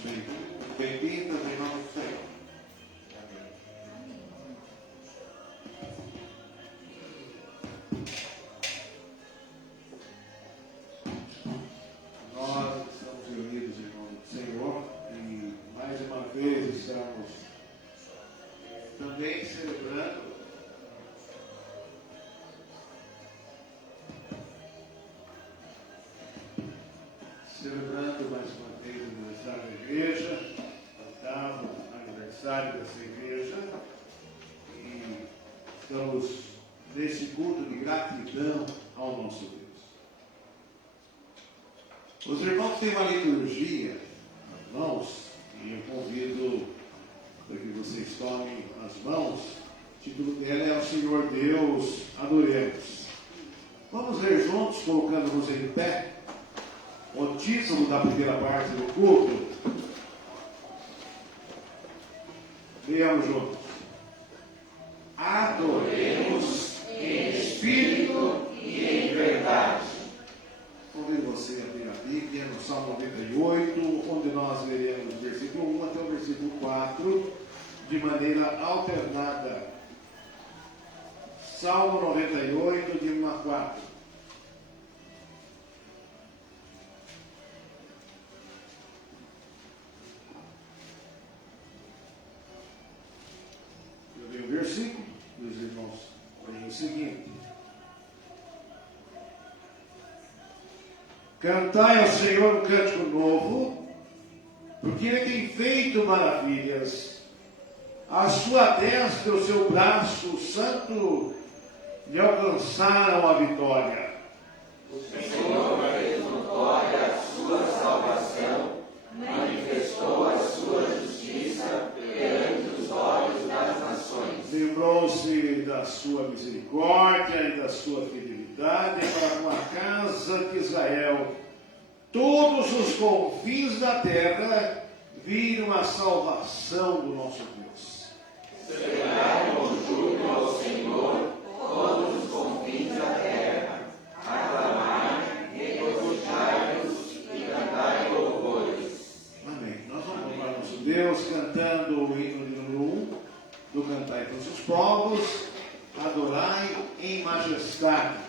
Bem-vindas em nome do Senhor. Nós estamos reunidos em nome do Senhor e mais uma vez estamos também celebrando mais uma vez o aniversário da igreja, oitavo aniversário dessa igreja, e estamos nesse culto de gratidão ao nosso Deus. Os irmãos têm uma liturgia nas mãos, e eu convido para que vocês tomem as mãos. O título dela é: O Senhor Deus, adoremos. Vamos ler juntos, colocando-nos em pé, o título da primeira parte do culto. Leamos juntos. Adoremos em espírito e em verdade. Convido você a abrir a Bíblia no Salmo 98, onde nós leremos do versículo 1 até o versículo 4, de maneira alternada. Salmo 98, de 1 a 4. Versículo dos irmãos é o seguinte: Cantai ao Senhor um cântico novo, porque Ele tem feito maravilhas. A sua destra, o seu braço santo lhe alcançaram a vitória. O Senhor fez notória a sua salvação, manifestou a sua justiça perante os olhos das nações. Lembrou-se da sua misericórdia e da sua fidelidade para com a casa de Israel. Todos os confins da terra viram a salvação do nosso Deus. Celebrai com júbilo ao Senhor todos os confins da terra. Aclamai, regozijai-vos e cantai louvores. Amém. Nós vamos louvar nosso Deus cantando o hino de número 1 do Cantai Todos os Povos, Adorai em Majestade. Adorai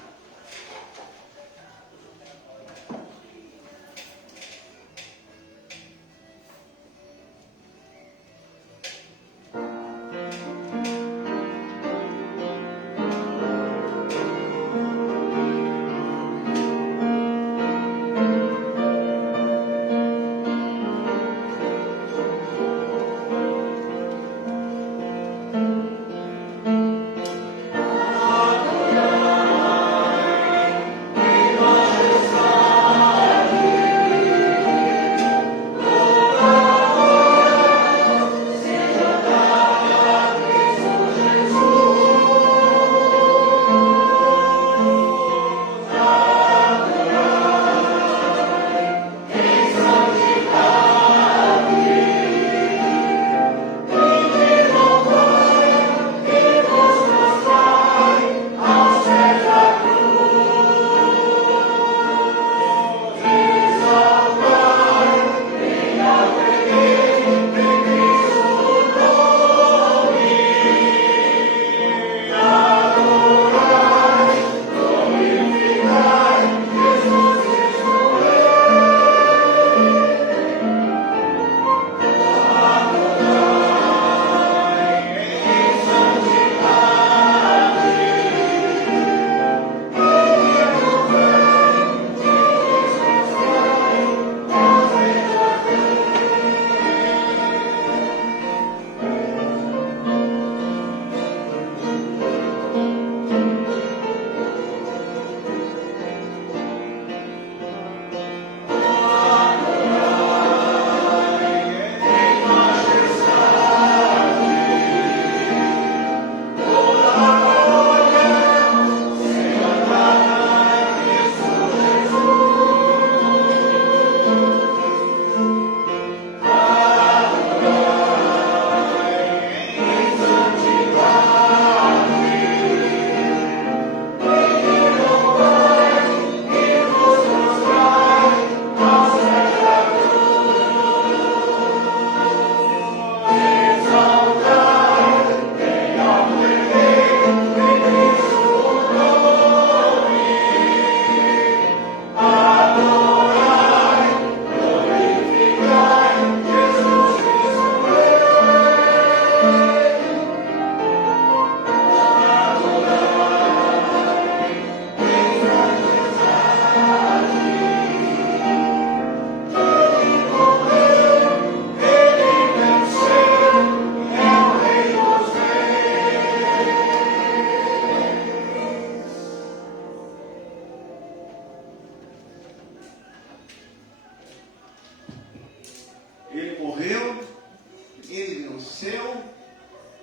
nasceu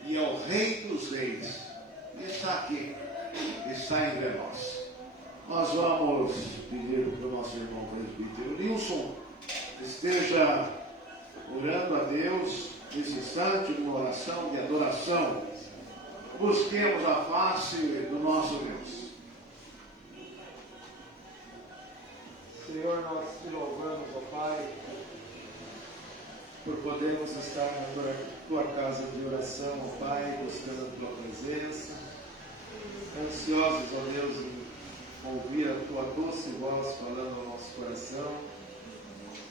e é o Rei dos Reis. E está aqui, está entre nós. Nós vamos pedir para o nosso irmão presbítero Nilson esteja orando a Deus nesse instante, uma oração de adoração. Busquemos a face do nosso Deus. Senhor, nós te louvamos, ó Pai, por podermos estar na tua casa de oração, ó Pai, buscando a tua presença, ansiosos, ó Deus, em ouvir a tua doce voz falando ao nosso coração,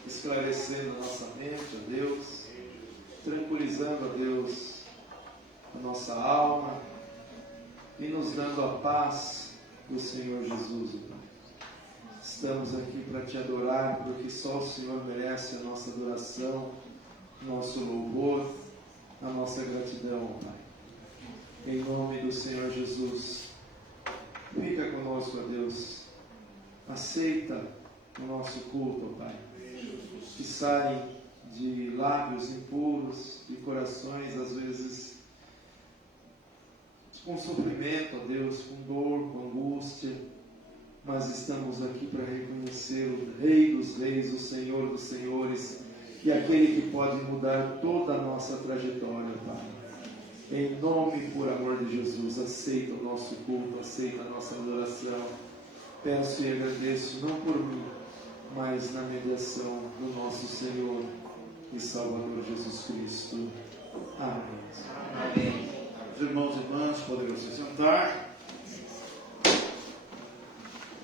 esclarecendo a nossa mente, ó Deus, tranquilizando, ó Deus, a nossa alma e nos dando a paz do Senhor Jesus, ó Pai. Estamos aqui para te adorar, porque só o Senhor merece a nossa adoração, nosso louvor, a nossa gratidão, ó Pai. Em nome do Senhor Jesus, fica conosco, ó Deus. Aceita o nosso culto, ó Pai. Que saem de lábios impuros, de corações, às vezes, com sofrimento, ó Deus, com dor, com angústia. Mas estamos aqui para reconhecer o Rei dos Reis, o Senhor dos Senhores, e aquele que pode mudar toda a nossa trajetória, Pai. Em nome e por amor de Jesus, aceita o nosso culto, aceita a nossa adoração. Peço e agradeço, não por mim, mas na mediação do nosso Senhor e Salvador Jesus Cristo. Amém. Amém. Os irmãos e irmãs poderão se sentar.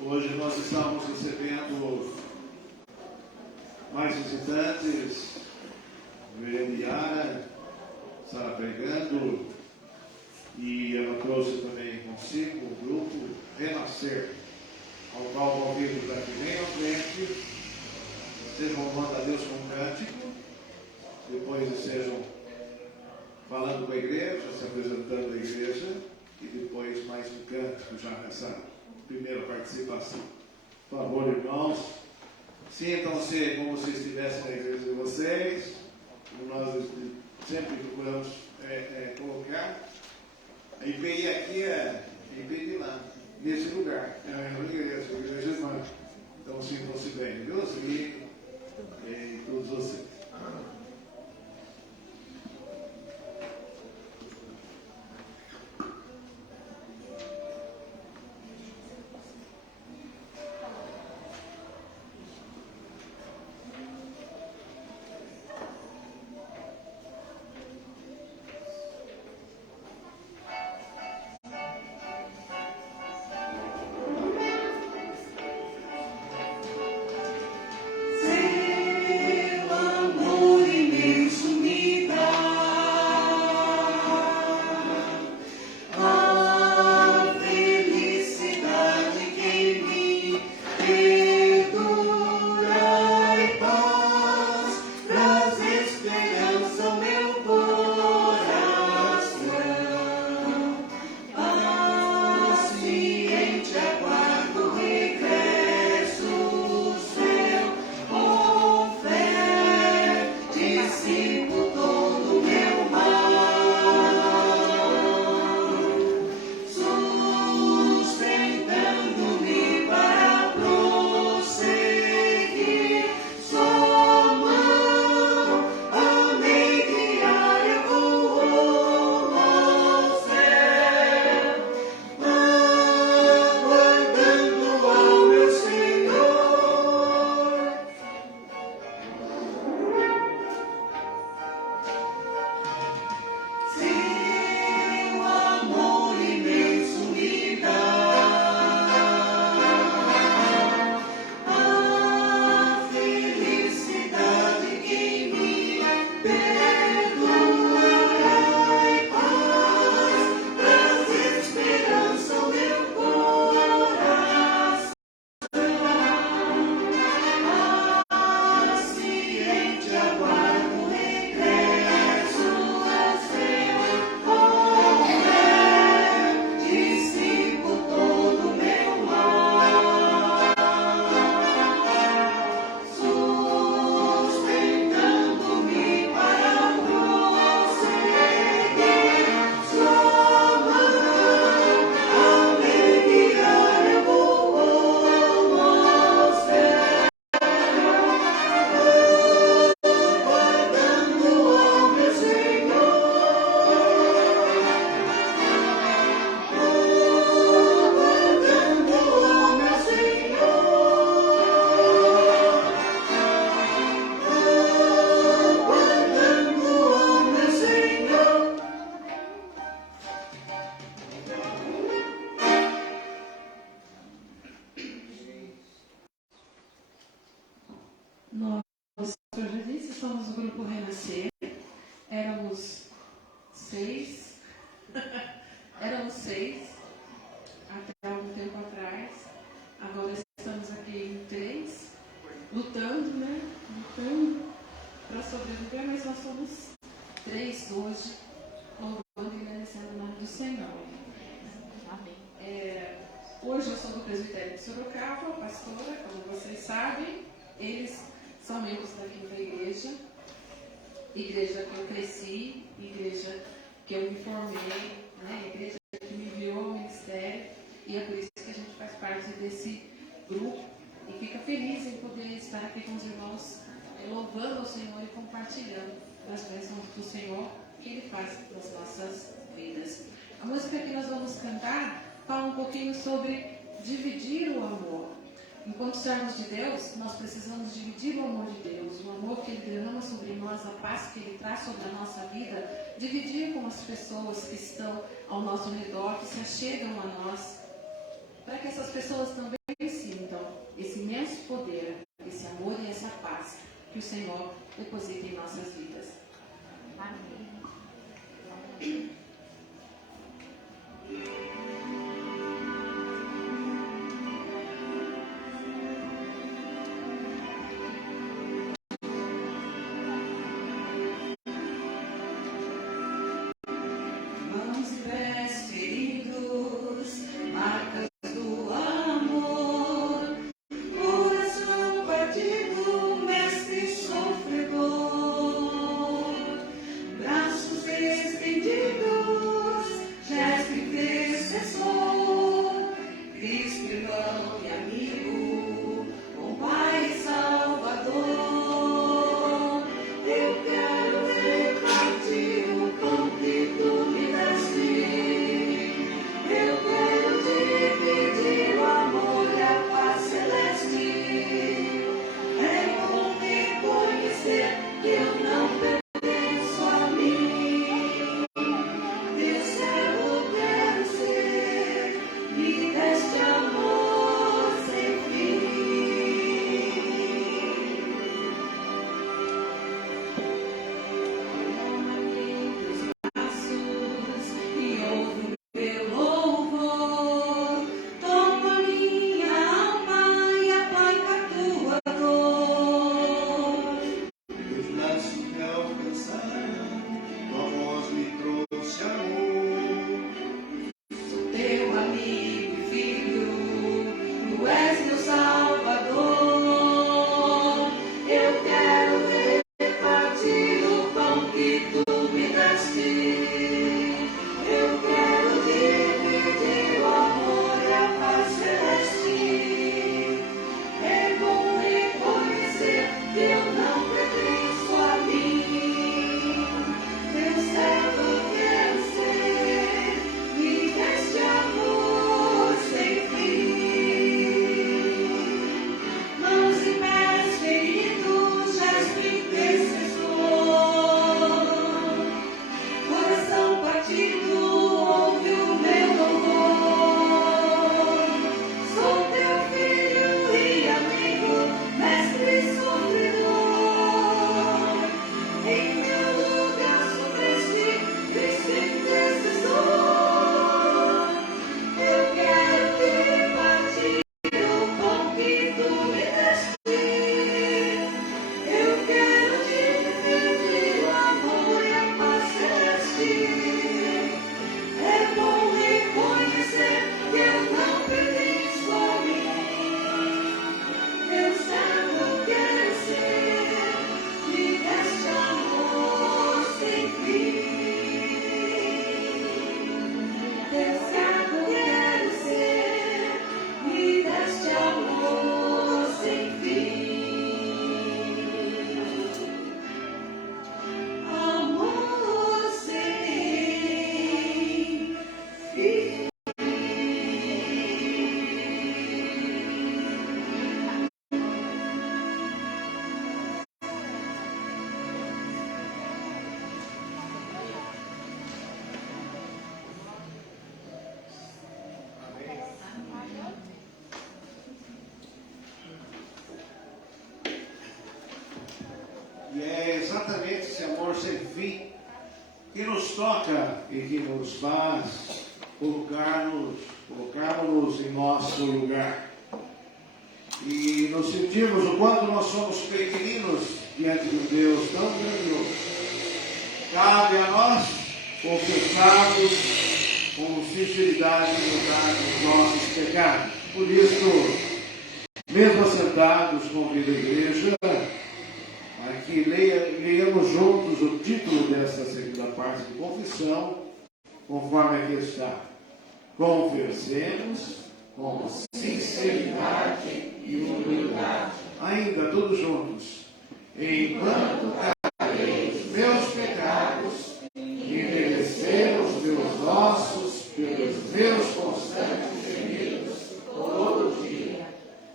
Hoje nós estamos recebendo mais visitantes. Veriana estará pregando e ela trouxe também consigo o grupo Renascer, ao qual convido para que venham à frente, sejam louvando a Deus com um cântico, depois estejam falando com a igreja, se apresentando à igreja, e depois mais um cântico já nessa primeira participação. Por favor, irmãos, sintam-se como se estivessem na igreja de vocês, como nós sempre procuramos colocar. A IPI aqui é a IPI de lá, nesse lugar, é a igreja irmã. Então sintam-se bem, Deus e todos vocês. Se foi, mas nós somos 3 hoje, louvando e agradecendo o nome do Senhor. Amém. Hoje eu sou do presbitério de Sorocaba, pastora, como vocês sabem. Eles são membros daqui da igreja que eu cresci, igreja que eu me formei, né? Igreja que me enviou ao ministério, e é por isso que a gente faz parte desse grupo e fica feliz em poder estar aqui com os irmãos, louvando ao Senhor e compartilhando as bênçãos do Senhor que Ele faz nas nossas vidas. A música que nós vamos cantar fala um pouquinho sobre dividir o amor. Enquanto servos de Deus, nós precisamos dividir o amor de Deus, o amor que Ele derrama sobre nós, a paz que Ele traz sobre a nossa vida, dividir com as pessoas que estão ao nosso redor, que se achegam a nós, para que essas pessoas também sintam esse imenso poder, esse amor e essa paz que o Senhor deposita em nossas vidas. Amém. Mãos e pés feridos, marcas do amor, coração partido, mestre sofredor, braços estendidos, gesto intercessor, Cristo irmão e amigo, bom Pai e Salvador. Eu quero repartir o pão que tu me deste. Eu quero dividir o amor e a paz celeste. É bom reconhecer que eu não pertenço a mim. Teu servo quero ser, me deste amor sem fim. E ouve o meu louvor, toma minha alma e aplaca tua dor. Meus braços me alcançaram, tua voz me trouxe amor. Sou teu amigo e filho, tu és meu Salvador. Eu quero repartir o pão que tu me deste. Eu quero dividir o amor e a paz celeste. É bom reconhecer que eu não pertenço a mim. Teu servo quero ser, me deste amor sem fim. Mãos e pés feridos, gesto intercessor, coração partido, ouve o meu louvor. Sou teu filho e amigo, mestre sofredor. Em meu lugar sofreste, Cristo intercessor. Eu quero repartir o pão que tu me deste. Eu quero dividir o amor e a paz celeste. É bom reconhecer que eu não pertenço a mim. Teu servo quero ser, me deste amor sem fim. Teu servo quero ser, me deste amor sem fim. Amor sem fim. E é exatamente esse amor sem fim que nos toca e que nos faz colocarmos em nosso lugar. E nos sentirmos o quanto nós somos pequeninos diante de um Deus tão grandioso. Cabe a nós confessarmos com sinceridade e humildade os nossos pecados. Por isso, mesmo assentados, convido a igreja a que leiamos juntos o título desta segunda parte de confissão, conforme aqui está. Confessemos com sinceridade e humildade. Ainda todos juntos. Enquanto careis meus pecados e merecer os meus ossos pelos meus constantes gemidos todo dia.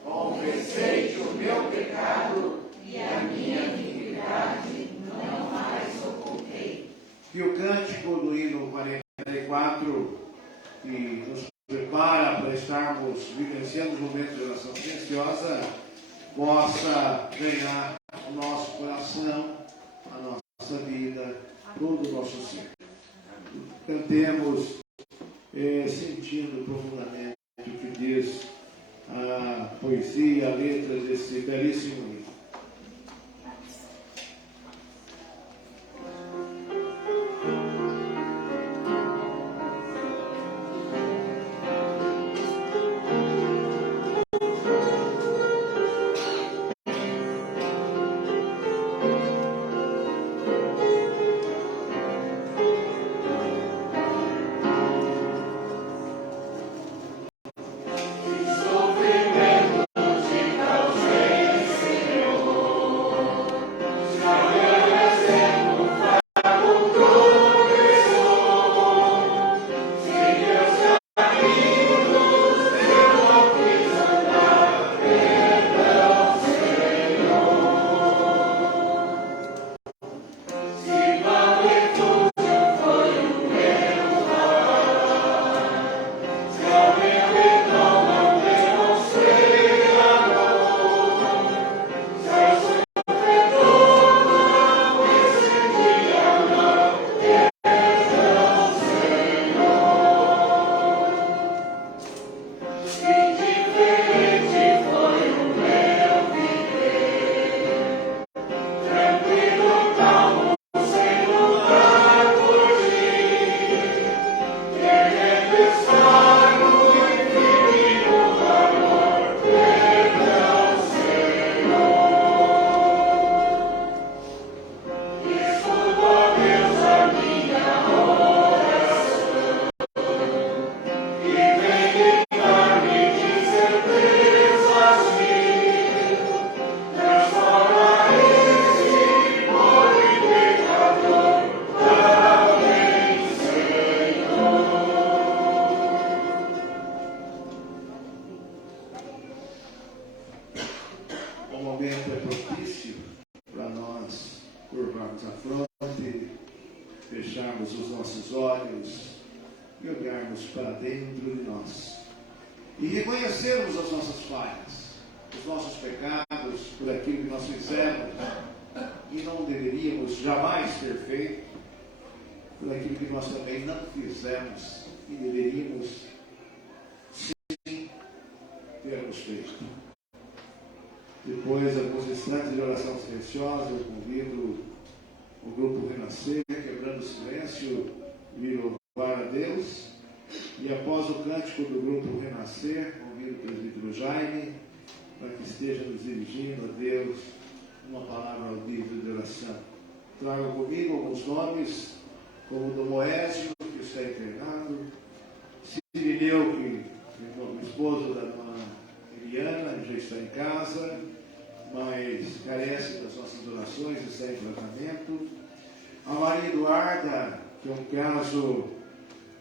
Confessei o meu pecado e a minha iniquidade não mais ocultei. Que o cântico do hino 44, que nos prepara para estarmos vivenciando os momentos de oração silenciosa, possa ganhar o nosso coração, a nossa vida, todo o nosso ser. Cantemos sentindo profundamente o que diz a poesia, a letra desse belíssimo hino. Depois, alguns instantes de oração silenciosa, eu convido o grupo Renascer, quebrando o silêncio, vir louvar a Deus. E após o cântico do grupo Renascer, convido o presbítero Jaime para que esteja nos dirigindo a Deus uma palavra audível de oração. Trago comigo alguns nomes, como o do Moésio, que está internado, Sirineu, que é o esposo da irmã Eliana, já está em casa, mas carece das nossas orações e está em tratamento. A Maria Eduarda, que é um caso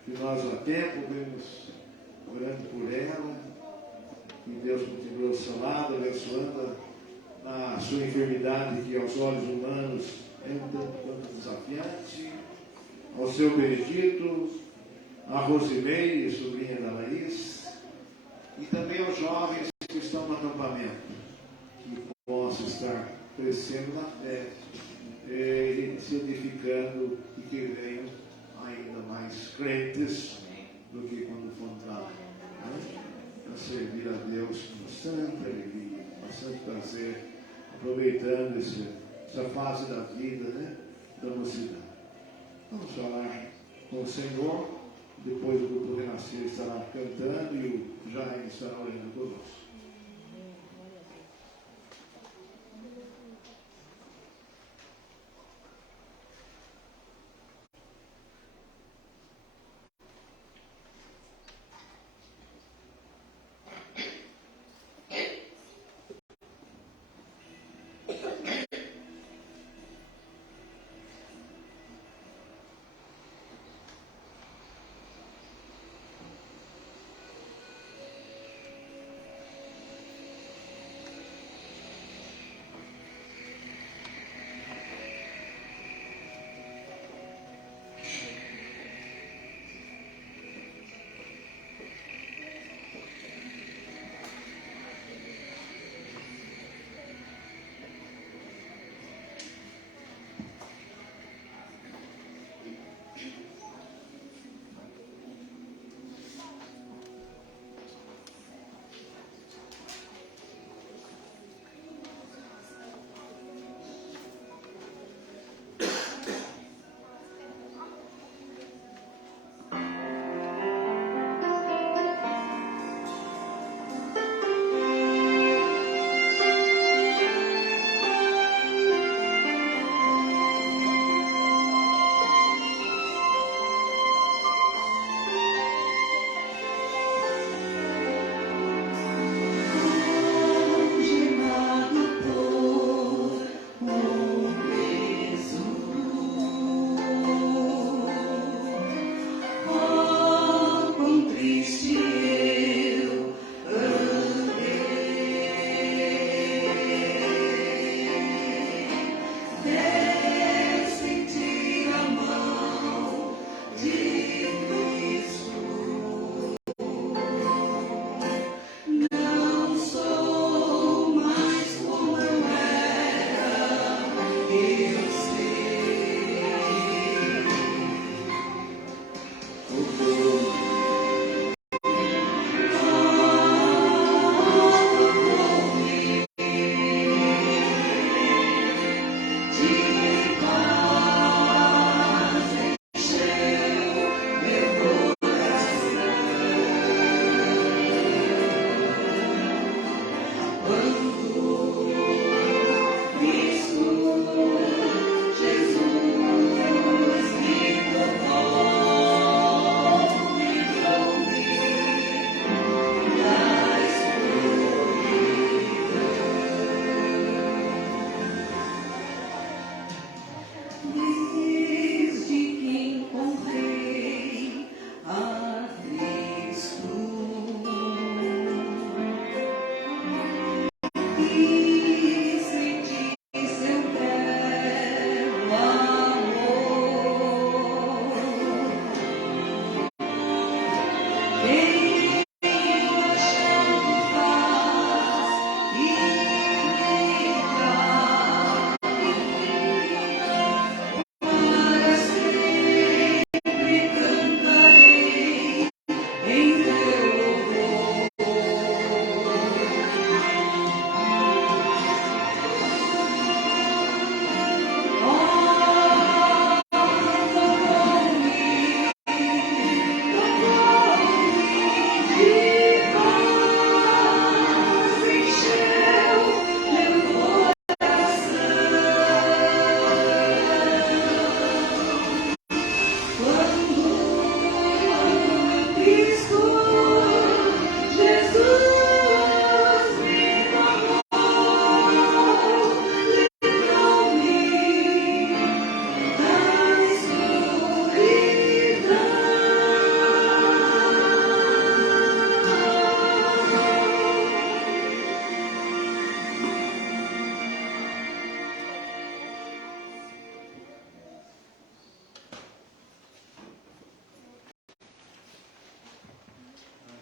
que nós há tempo vemos orando por ela, que Deus continua ao seu lado, abençoando na sua enfermidade, que aos olhos humanos é um tanto quanto desafiante. Ao seu Benedito, a Rosimeire, sobrinha da Laís, e também aos jovens que estão no acampamento, que possam estar crescendo na fé, se edificando e que venham ainda mais crentes do que quando foram para lá, né? Para servir a Deus com bastante alegria, bastante prazer, aproveitando esse essa fase da vida, né? Da mocidade. Vamos falar com o Senhor, depois o grupo Renascer estará cantando e o Jair estará orando conosco.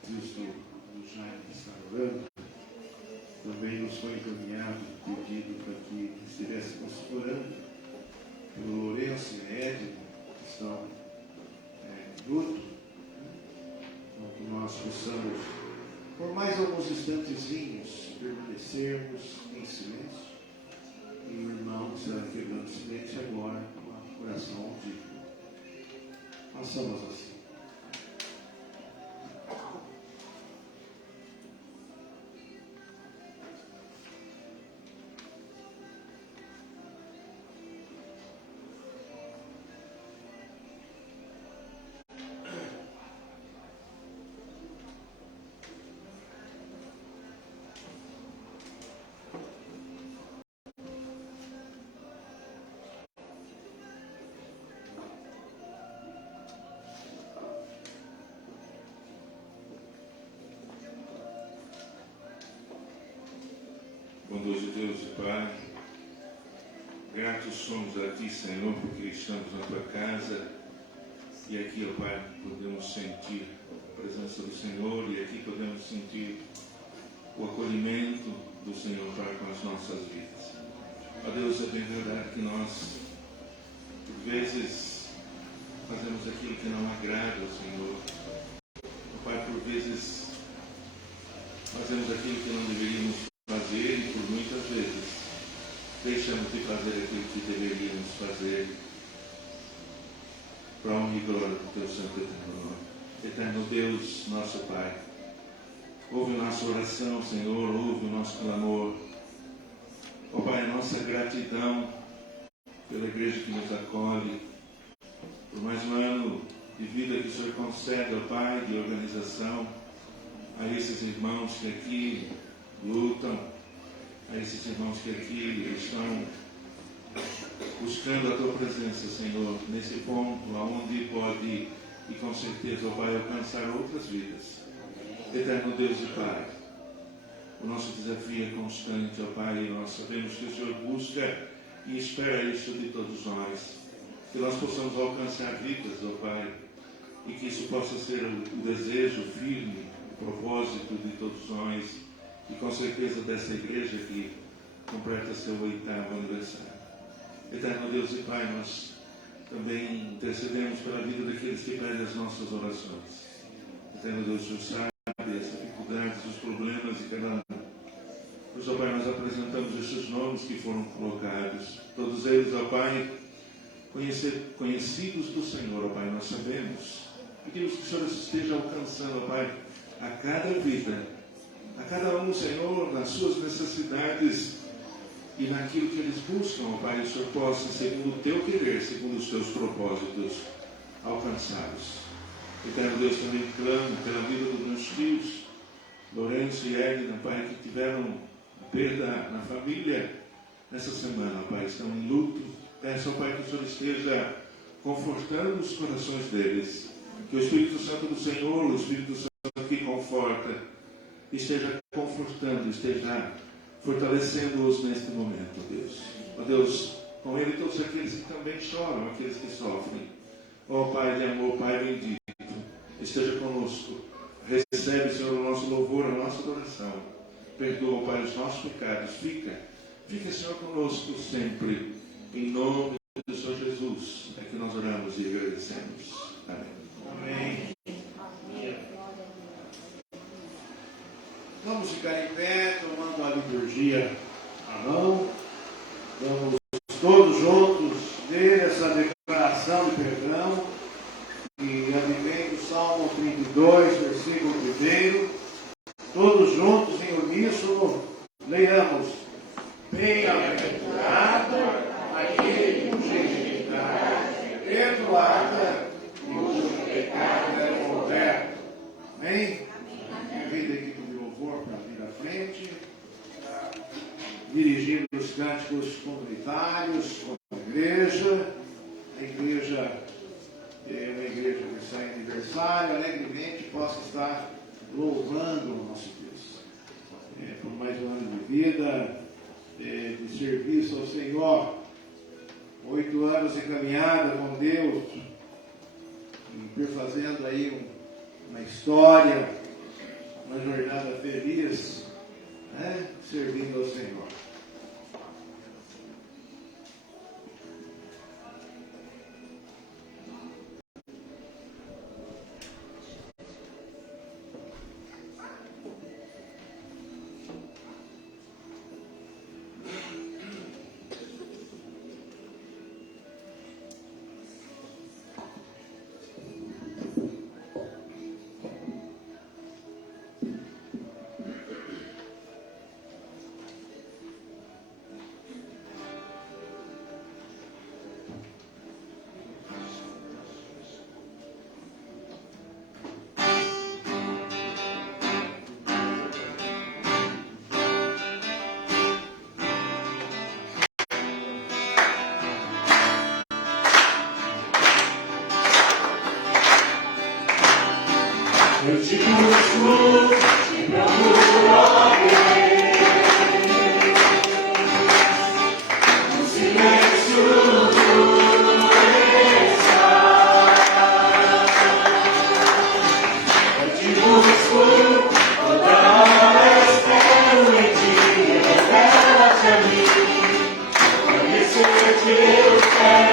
Cristo, o Jair está orando, também nos foi encaminhado pedido para que estivéssemos orando pelo Lourenço e Edno, que estão em luto, então que nós possamos, por mais alguns instantezinhos, permanecermos em silêncio E o irmão será quebrando silêncio agora, com o coração de façamos assim. Bondoso Deus e Pai, gratos somos a Ti, Senhor, porque estamos na Tua casa e aqui, ó Pai, podemos sentir a presença do Senhor e aqui podemos sentir o acolhimento do Senhor para com as nossas vidas. Ó Deus, é bem verdade que nós, por vezes, fazemos aquilo que não agrada ao Senhor. Ó Pai, por vezes, fazemos aquilo que não deveríamos fazer e por muitas vezes deixamos de fazer aquilo que deveríamos fazer para a honra e glória do Teu Santo e Eterno nome. Eterno Deus, nosso Pai, ouve nossa oração, Senhor, ouve o nosso clamor. Ó Pai, a nossa gratidão pela igreja que nos acolhe, por mais um ano de vida que o Senhor concede, ó Pai, de organização, a esses irmãos que aqui lutam, a esses irmãos que aqui estão buscando a Tua presença, Senhor, nesse ponto aonde pode, e com certeza, ó Pai, alcançar outras vidas. Eterno Deus e Pai, o nosso desafio é constante, ó Pai, e nós sabemos que o Senhor busca e espera isso de todos nós, que nós possamos alcançar vidas, ó Pai, e que isso possa ser o desejo firme, o propósito de todos nós, e com certeza desta igreja que completa seu 8º aniversário. Eterno Deus e Pai, nós também intercedemos pela vida daqueles que pedem as nossas orações. Eterno Deus, o Senhor sabe as dificuldades, os problemas de cada um. Pois, ó Pai, nós apresentamos esses nomes que foram colocados, todos eles, ó Pai, conhecidos do Senhor, ó Pai, nós sabemos. Pedimos que o Senhor esteja alcançando, ó Pai, a cada vida, a cada um, Senhor, nas suas necessidades e naquilo que eles buscam, ó Pai, o Senhor possa, segundo o Teu querer, segundo os Teus propósitos, alcançá-los. Eterno Deus, também clamo pela vida dos meus tios, Lourenço e Edna, Pai, que tiveram perda na família nessa semana, ó Pai, estão em luto. Peço, ó Pai, que o Senhor esteja confortando os corações deles, que o Espírito Santo do Senhor, o Espírito Santo que conforta, esteja confortando, esteja fortalecendo-os neste momento, ó Deus. Ó Deus, com Ele todos aqueles que também choram, aqueles que sofrem. Ó Pai de amor, Pai bendito, esteja conosco. Recebe, Senhor, o nosso louvor, a nossa adoração. Perdoa, ó Pai, os nossos pecados. Fica, Senhor, conosco sempre. Em nome do Senhor Jesus, é que nós oramos e agradecemos. Amém. Amém. Vamos ficar em pé, tomando a liturgia à mão. Vamos todos juntos ler essa declaração de perdão, que advém do Salmo 32, versículo 1. Todos juntos em uníssono, leiamos. Bem-aventurado aquele cuja iniquidade é perdoada e cujo pecado é coberto. Amém? Convido a equipe de louvor para vir à frente, dirigindo os cânticos comunitários com a igreja. A igreja é uma igreja que está em aniversário, alegremente possa estar louvando o nosso Deus. Por mais um ano de vida, de serviço ao Senhor, 8 anos de caminhada com Deus, perfazendo aí uma história, uma jornada feliz, né? Servindo ao Senhor. Eu te busco, te procuro, ó Rei. No silêncio tu estás. Eu te busco, toda hora espero em ti, revela-te a mim, conhecer-te eu quero.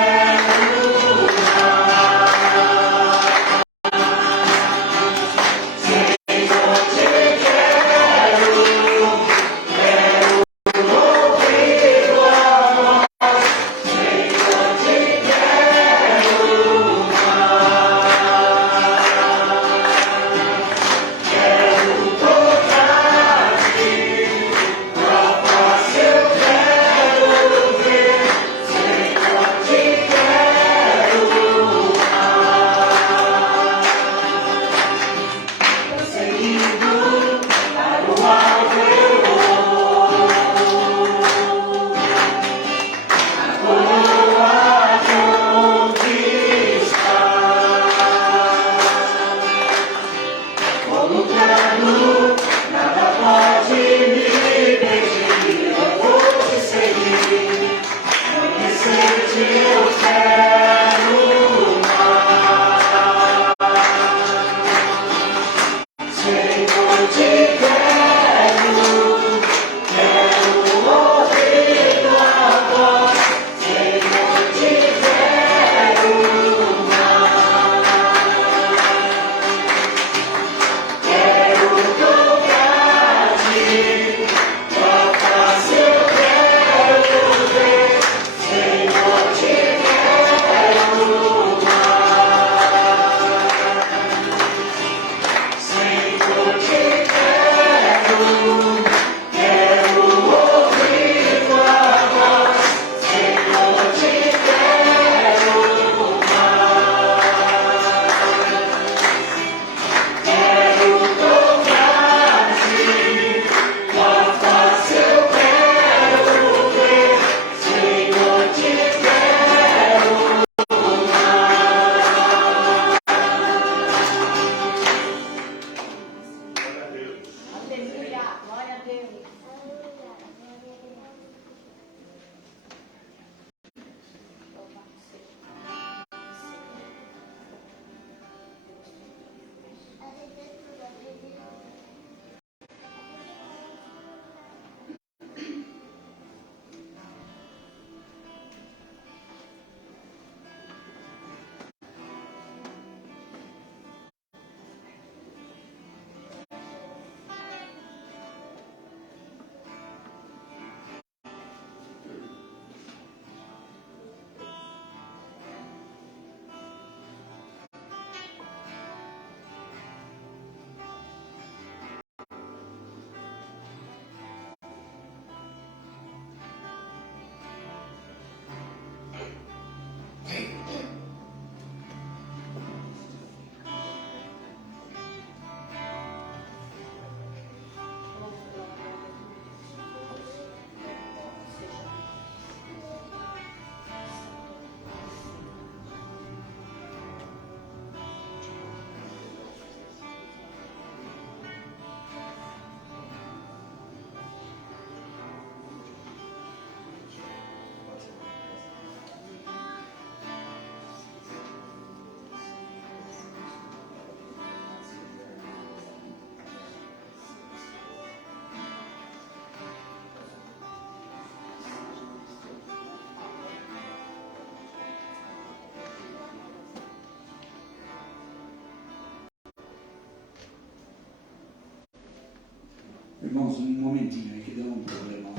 Irmãos, um momentinho aí que deu um problema lá.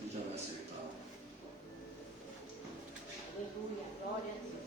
Ele já vai acertar. Aleluia, glória a Deus.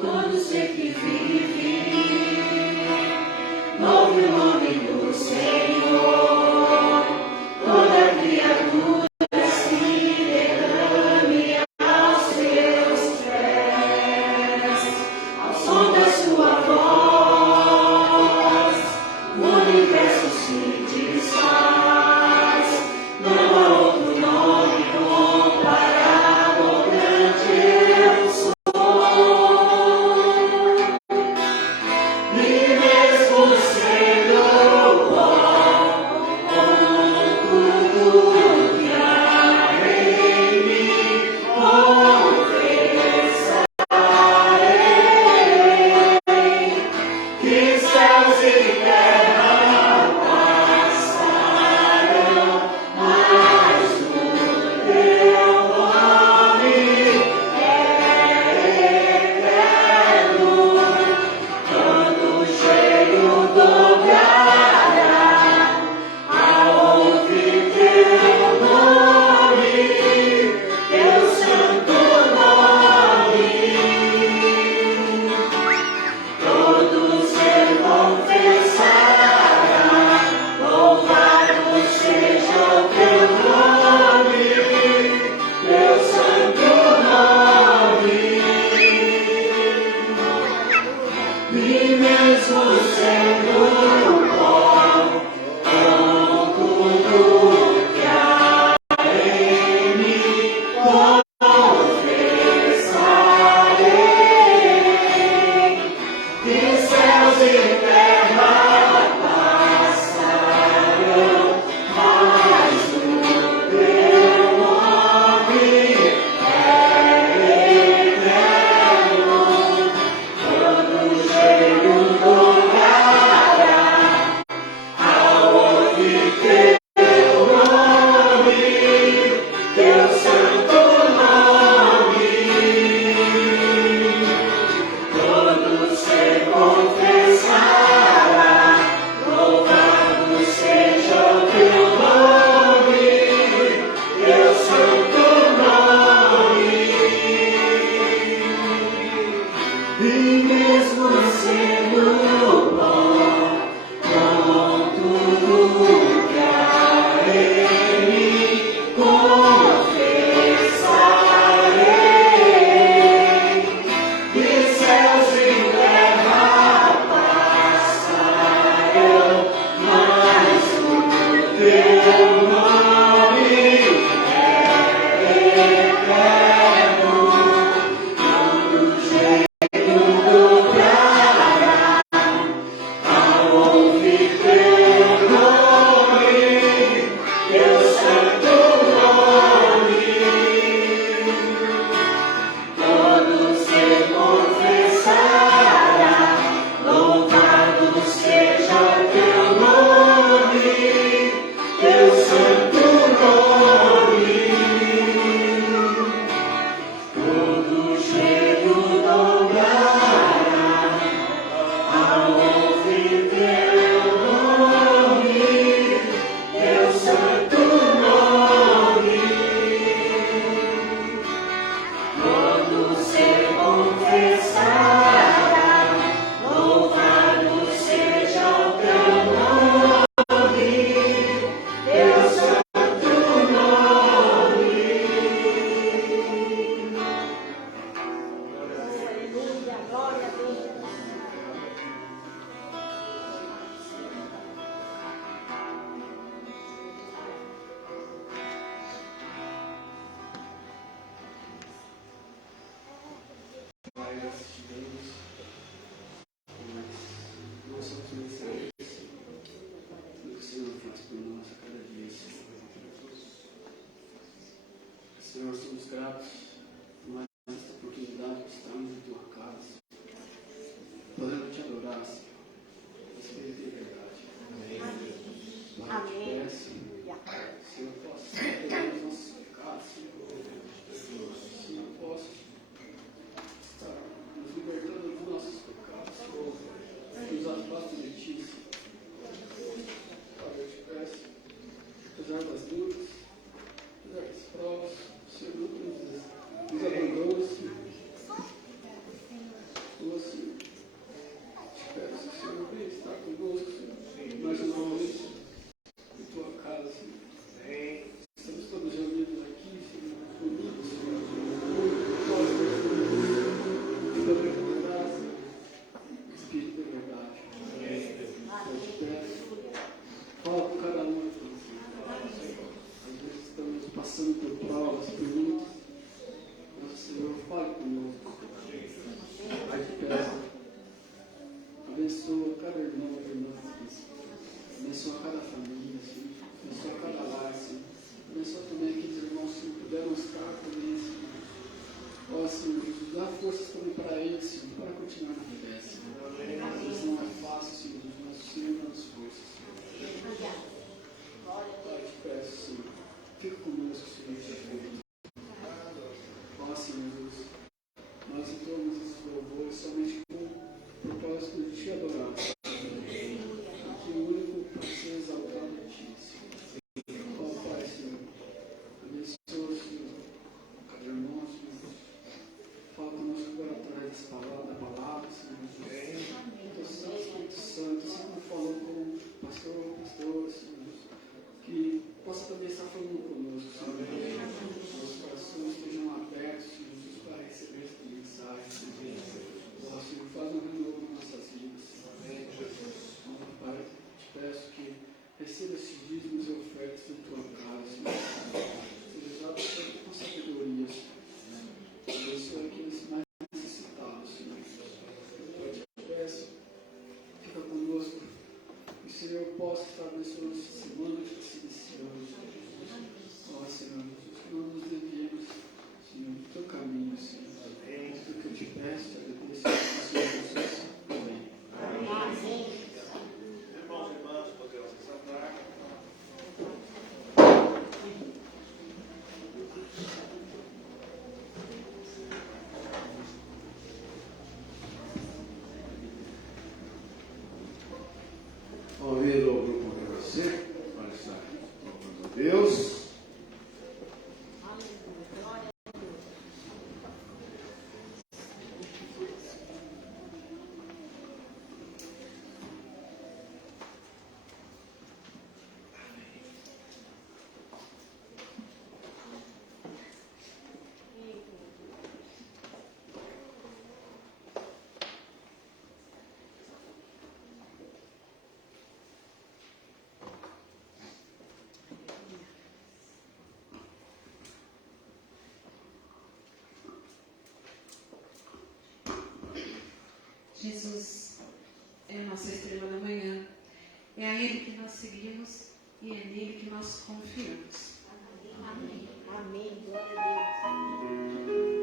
Todo ser que vive, louve o nome do Senhor. Toda criatura se derrame aos seus pés, ao som da sua voz, o universo se desfaz. Não há outro nome comparável, grande eu sou. Senhor, somos gratos por mais esta oportunidade de estarmos em tua casa, podendo te adorar, Senhor, em espírito e verdade. Pai, eu te peço, Senhor, possa perdoar os nossos pecados, Senhor, possa estar nos libertando dos nossos pecados, Senhor, que nos afasta de ti, Senhor. Pai, eu te peço, apesar das lutas, apesar das provas, Senhor, nunca nos abandones, Senhor. Então, assim, te peço, Senhor, venha estar conosco, Senhor, mais uma vez, em tua casa, Senhor. Estamos todos reunidos aqui, Senhor, unidos, Senhor. Nós, Espírito da graça, Espírito da verdade. Eu te peço, fala com cada um aqui, Senhor. Às vezes estamos passando por provas, por lutas, mas, Senhor, fale conosco. Pai, te peço, abençoa cada irmão e irmã aqui, Senhor. Abençoa cada família, Senhor. Abençoa cada lar, Senhor. Abençoa também aqueles irmãos que puderam estar também, Senhor. Ó, Senhor Jesus, dá forças também para eles, Senhor, para continuar na fé, Senhor. Às vezes não é fácil, Senhor Jesus, mas o Senhor dá as forças, Senhor. Pai, te peço, Senhor, fica conosco, Senhor Jesus. Ó, Senhor Jesus, nós entramos esses louvores somente com o propósito de te adorar, que o único para ser exaltado é ti, Senhor. Ó, Pai, Senhor, abençoa, Senhor, cada irmão, Senhor. Fala conosco agora através da palavra, Senhor Jesus. Teu Santo Espírito Santo, assim como falou com o pastor, Senhor, que possa também estar falando conosco, Senhor. Nossos corações estejam abertos, Senhor Jesus, para receber esta mensagem, Senhor. Ó, Senhor, faz um renovo nas nossas vidas, Senhor. Ó, Pai, te peço que receba esses dízimos e ofertas da tua casa, Senhor. Seja usado sempre com sabedoria, Senhor. Abençoe aqueles mais necessitados, Senhor. Eu te peço, fica conosco. Que o Senhor possa estar abençoando essa semana que está se iniciando. Ó, Senhor, que não nos desviemos, Senhor, do teu caminho, Senhor. É isso que eu te peço, te agradeço, Senhor Jesus. Amém. Irmãos e irmãs, podemos sentar. Convido o grupo a agradecer, para estar louvando a Deus. Jesus é a nossa estrela da manhã. É a Ele que nós seguimos e é nele que nós confiamos. Amém. Amém. Glória a Deus.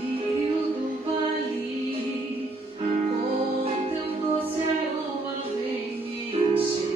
Lírio do vale, com teu doce aroma vem me encher.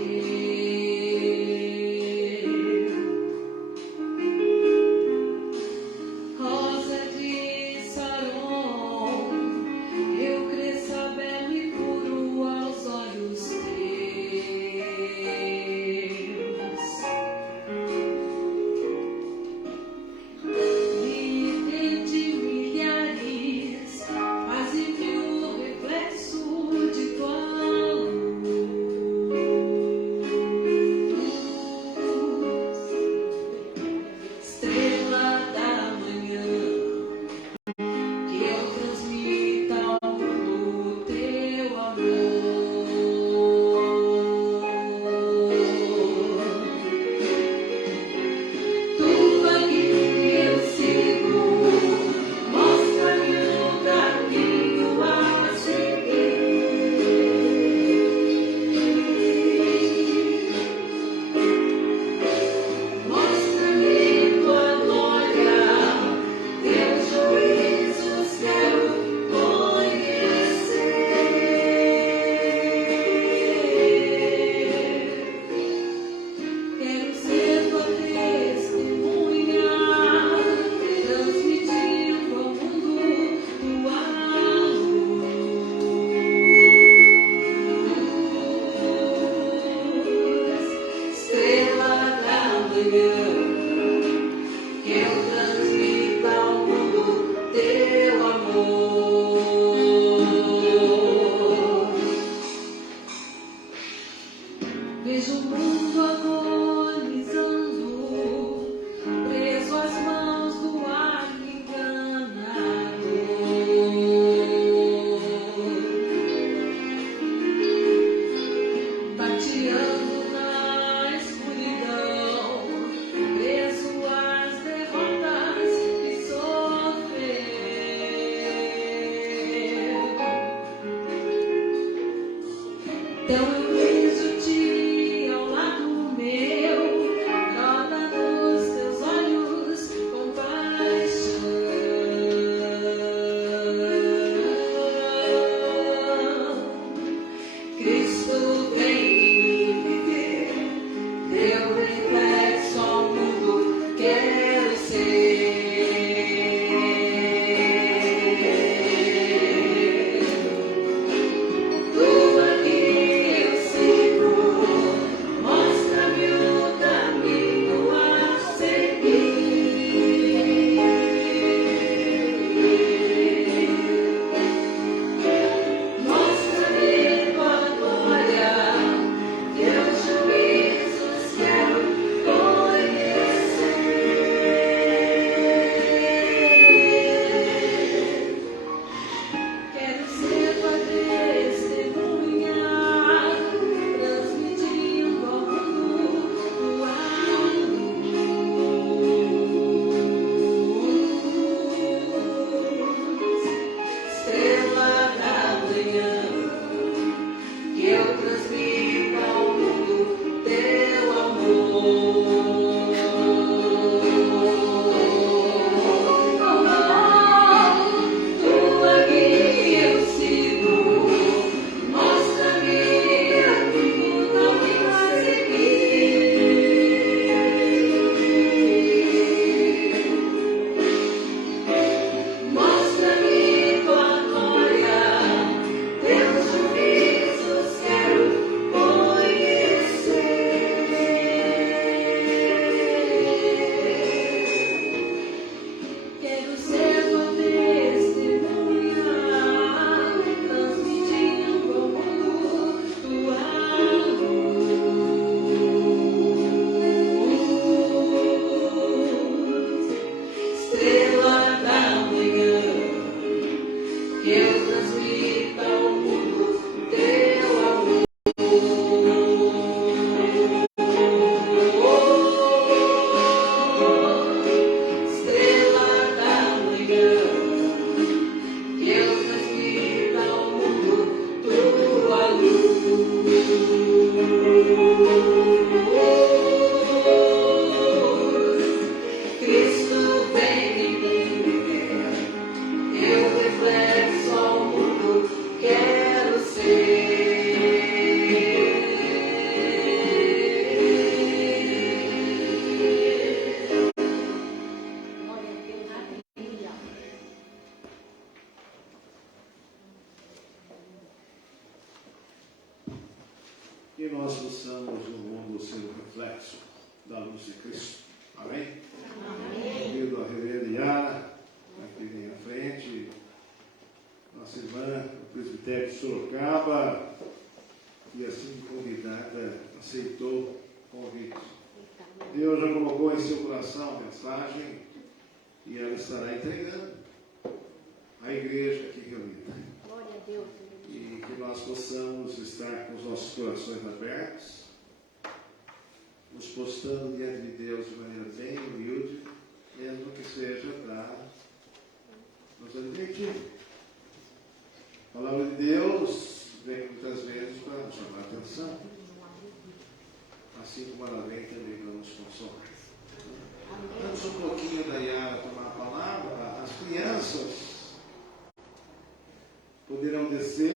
Que nós possamos no mundo ser o reflexo da luz de Cristo. Amém? Convido a reverenda Yara, aqui vem à frente, nossa irmã do presbitério de Sorocaba, e assim convidada, aceitou o convite. Deus já colocou em seu coração a mensagem e ela estará entregando à igreja aqui reunida. Glória a Deus. E que nós possamos estar com os nossos corações abertos, nos postando diante de Deus de maneira bem humilde, mesmo que seja para nos admitir. A palavra de Deus vem muitas vezes para nos chamar a atenção, assim como ela vem também para nos consolar. Antes um pouquinho da Yara tomar a palavra, as crianças poderão descer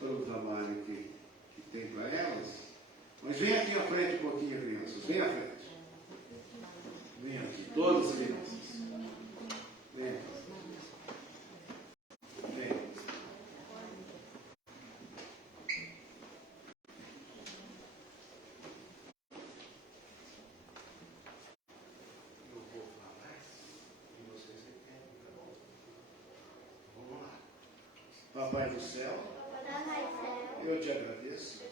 pelo trabalho que tem para elas, mas vem aqui à frente um pouquinho, crianças, vem à frente. Vem aqui, todas as crianças. Vem. Vem. Eu vou falar e vocês entendem, tá bom? Vamos lá. Papai do céu, eu te agradeço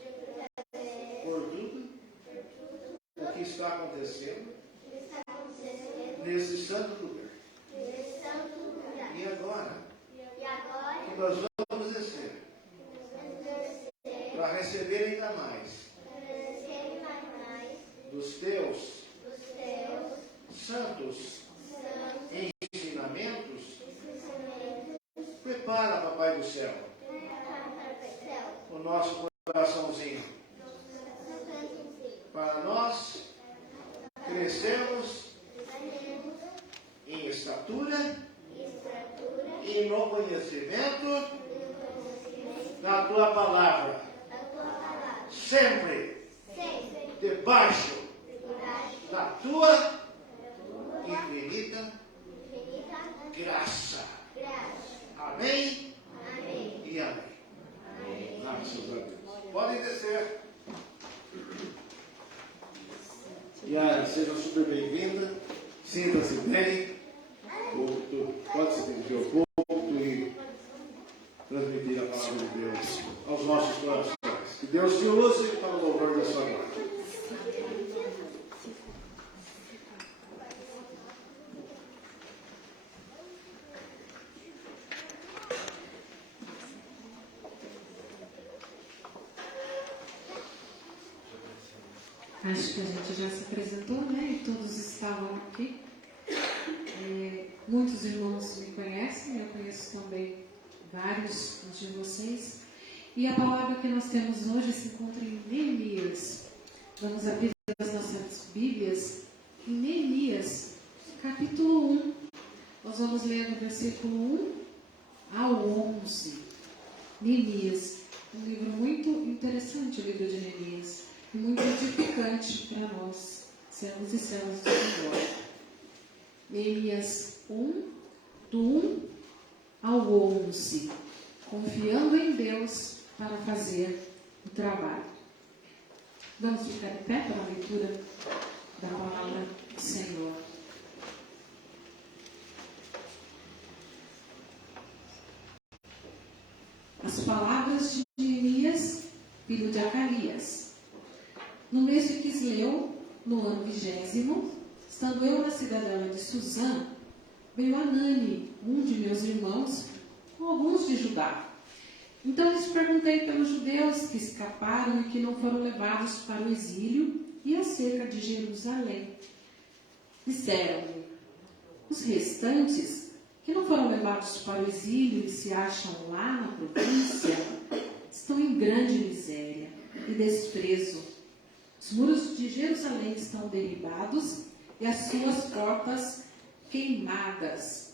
por tudo o que está acontecendo nesse santo lugar. E agora, que nós vamos descer para receber ainda mais dos teus santos ensinamentos. Prepara, Papai do céu, o nosso coraçãozinho estatura e no conhecimento da tua palavra, sempre debaixo da tua infinita graça. Amém? E amém. Graças a Deus. Podem descer. Yara, seja super bem-vinda. Sinta-se bem. Pode se dirigir ao povo e transmitir a palavra de Deus aos nossos corações. Que Deus te use para o louvor da sua glória. Acho que a gente já se apresentou, né? E todos estavam aqui. Muitos irmãos me conhecem, eu conheço também vários de vocês. E a palavra que nós temos hoje se encontra em Neemias. Vamos abrir as nossas Bíblias em Neemias, capítulo 1. Nós vamos ler do versículo 1 ao 11. Neemias, um livro muito interessante, o livro de Neemias. Muito edificante para nós, servos e servas do Senhor. Neemias 1, do 1 ao 11. Confiando em Deus para fazer o trabalho. Vamos ficar de pé para a leitura da palavra do Senhor. As palavras de Neemias, filho de Acalias. No mês de Quisleu, no ano 20º, estando eu na cidadela de Suzã, veio Anani, um de meus irmãos, com alguns de Judá. Então lhes perguntei pelos judeus que escaparam e que não foram levados para o exílio e acerca de Jerusalém. Disseram-me, os restantes, que não foram levados para o exílio e se acham lá na província, estão em grande miséria e desprezo. Os muros de Jerusalém estão derribados e as suas portas queimadas.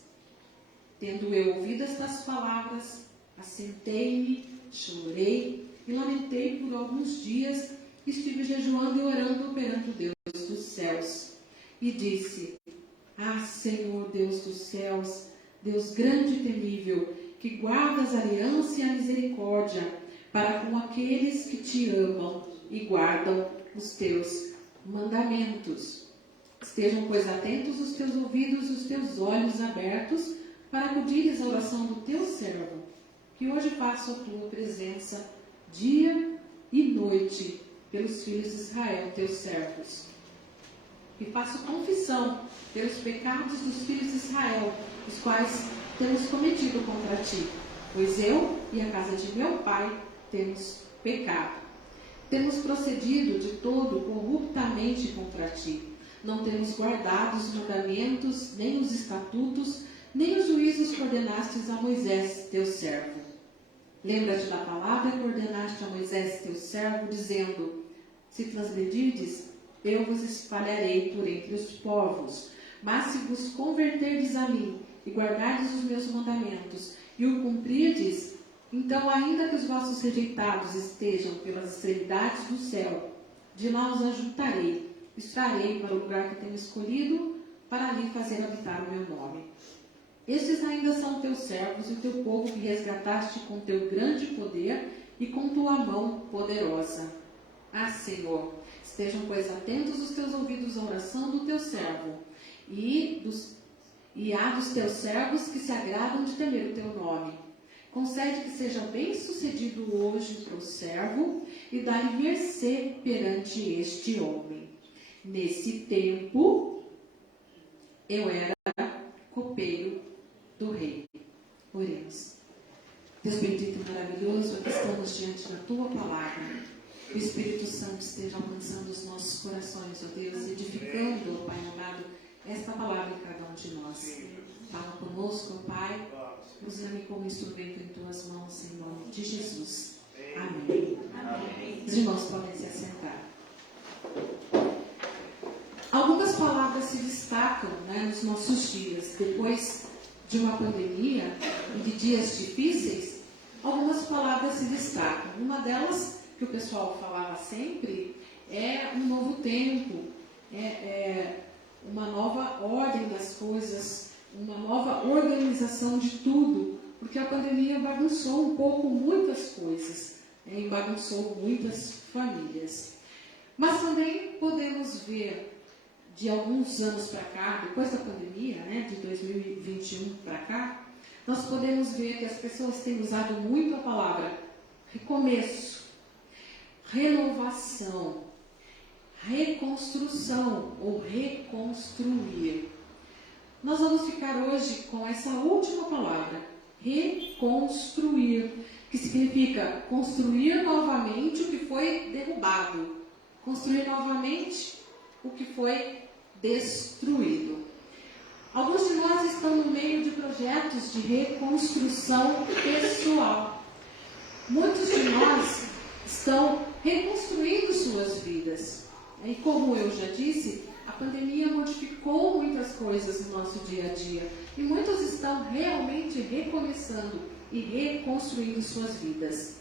Tendo eu ouvido estas palavras, assentei-me, chorei e lamentei por alguns dias. Estive jejuando e orando perante o Deus dos céus. E disse, ah, Senhor Deus dos céus, Deus grande e temível, que guardas a aliança e a misericórdia para com aqueles que te amam e guardam os teus mandamentos. Estejam, pois, atentos os teus ouvidos e os teus olhos abertos para acudires à oração do teu servo, que hoje faço a tua presença dia e noite pelos filhos de Israel, teus servos. E faço confissão pelos pecados dos filhos de Israel, os quais temos cometido contra ti, pois eu e a casa de meu pai temos pecado. Temos procedido de todo corruptamente contra ti. Não temos guardado os mandamentos, nem os estatutos, nem os juízos que ordenastes a Moisés, teu servo. Lembra-te da palavra que ordenaste a Moisés, teu servo, dizendo, se transgredirdes, eu vos espalharei por entre os povos. Mas se vos converterdes a mim e guardardes os meus mandamentos e o cumprirdes, então, ainda que os vossos rejeitados estejam pelas extremidades do céu, de lá os ajuntarei, os trarei para o lugar que tenho escolhido, para ali fazer habitar o meu nome. Estes ainda são teus servos e o teu povo que resgataste com teu grande poder e com tua mão poderosa. Ah, Senhor, estejam, pois, atentos os teus ouvidos à oração do teu servo e à dos teus servos que se agradam de temer o teu nome. Concede que seja bem sucedido hoje o teu servo e dá-lhe mercê perante este homem. Nesse tempo, eu era copeiro do rei. Oremos. Deus bendito e maravilhoso, aqui estamos diante da tua palavra. O Espírito Santo esteja alcançando os nossos corações, ó Deus, edificando, ó Pai amado, esta palavra em cada um de nós. Fala conosco, ó Pai. Usa-me como instrumento em tuas mãos, em nome de Jesus. Amém. Amém. Os irmãos podem se assentar. Algumas palavras se destacam, né, nos nossos dias. Depois de uma pandemia e de dias difíceis, algumas palavras se destacam. Uma delas, que o pessoal falava sempre, é um novo tempo, uma nova ordem das coisas, uma nova organização de tudo, porque a pandemia bagunçou um pouco muitas coisas, e bagunçou muitas famílias. Mas também podemos ver, de alguns anos para cá, depois da pandemia, né, de 2021 para cá, nós podemos ver que as pessoas têm usado muito a palavra recomeço, renovação, reconstrução ou reconstruir. Nós vamos ficar hoje com essa última palavra, reconstruir, que significa construir novamente o que foi derrubado, construir novamente o que foi destruído. Alguns de nós estão no meio de projetos de reconstrução pessoal. Muitos de nós estão reconstruindo suas vidas. E como eu já disse, a pandemia modificou muitas coisas no nosso dia a dia. E muitos estão realmente recomeçando e reconstruindo suas vidas.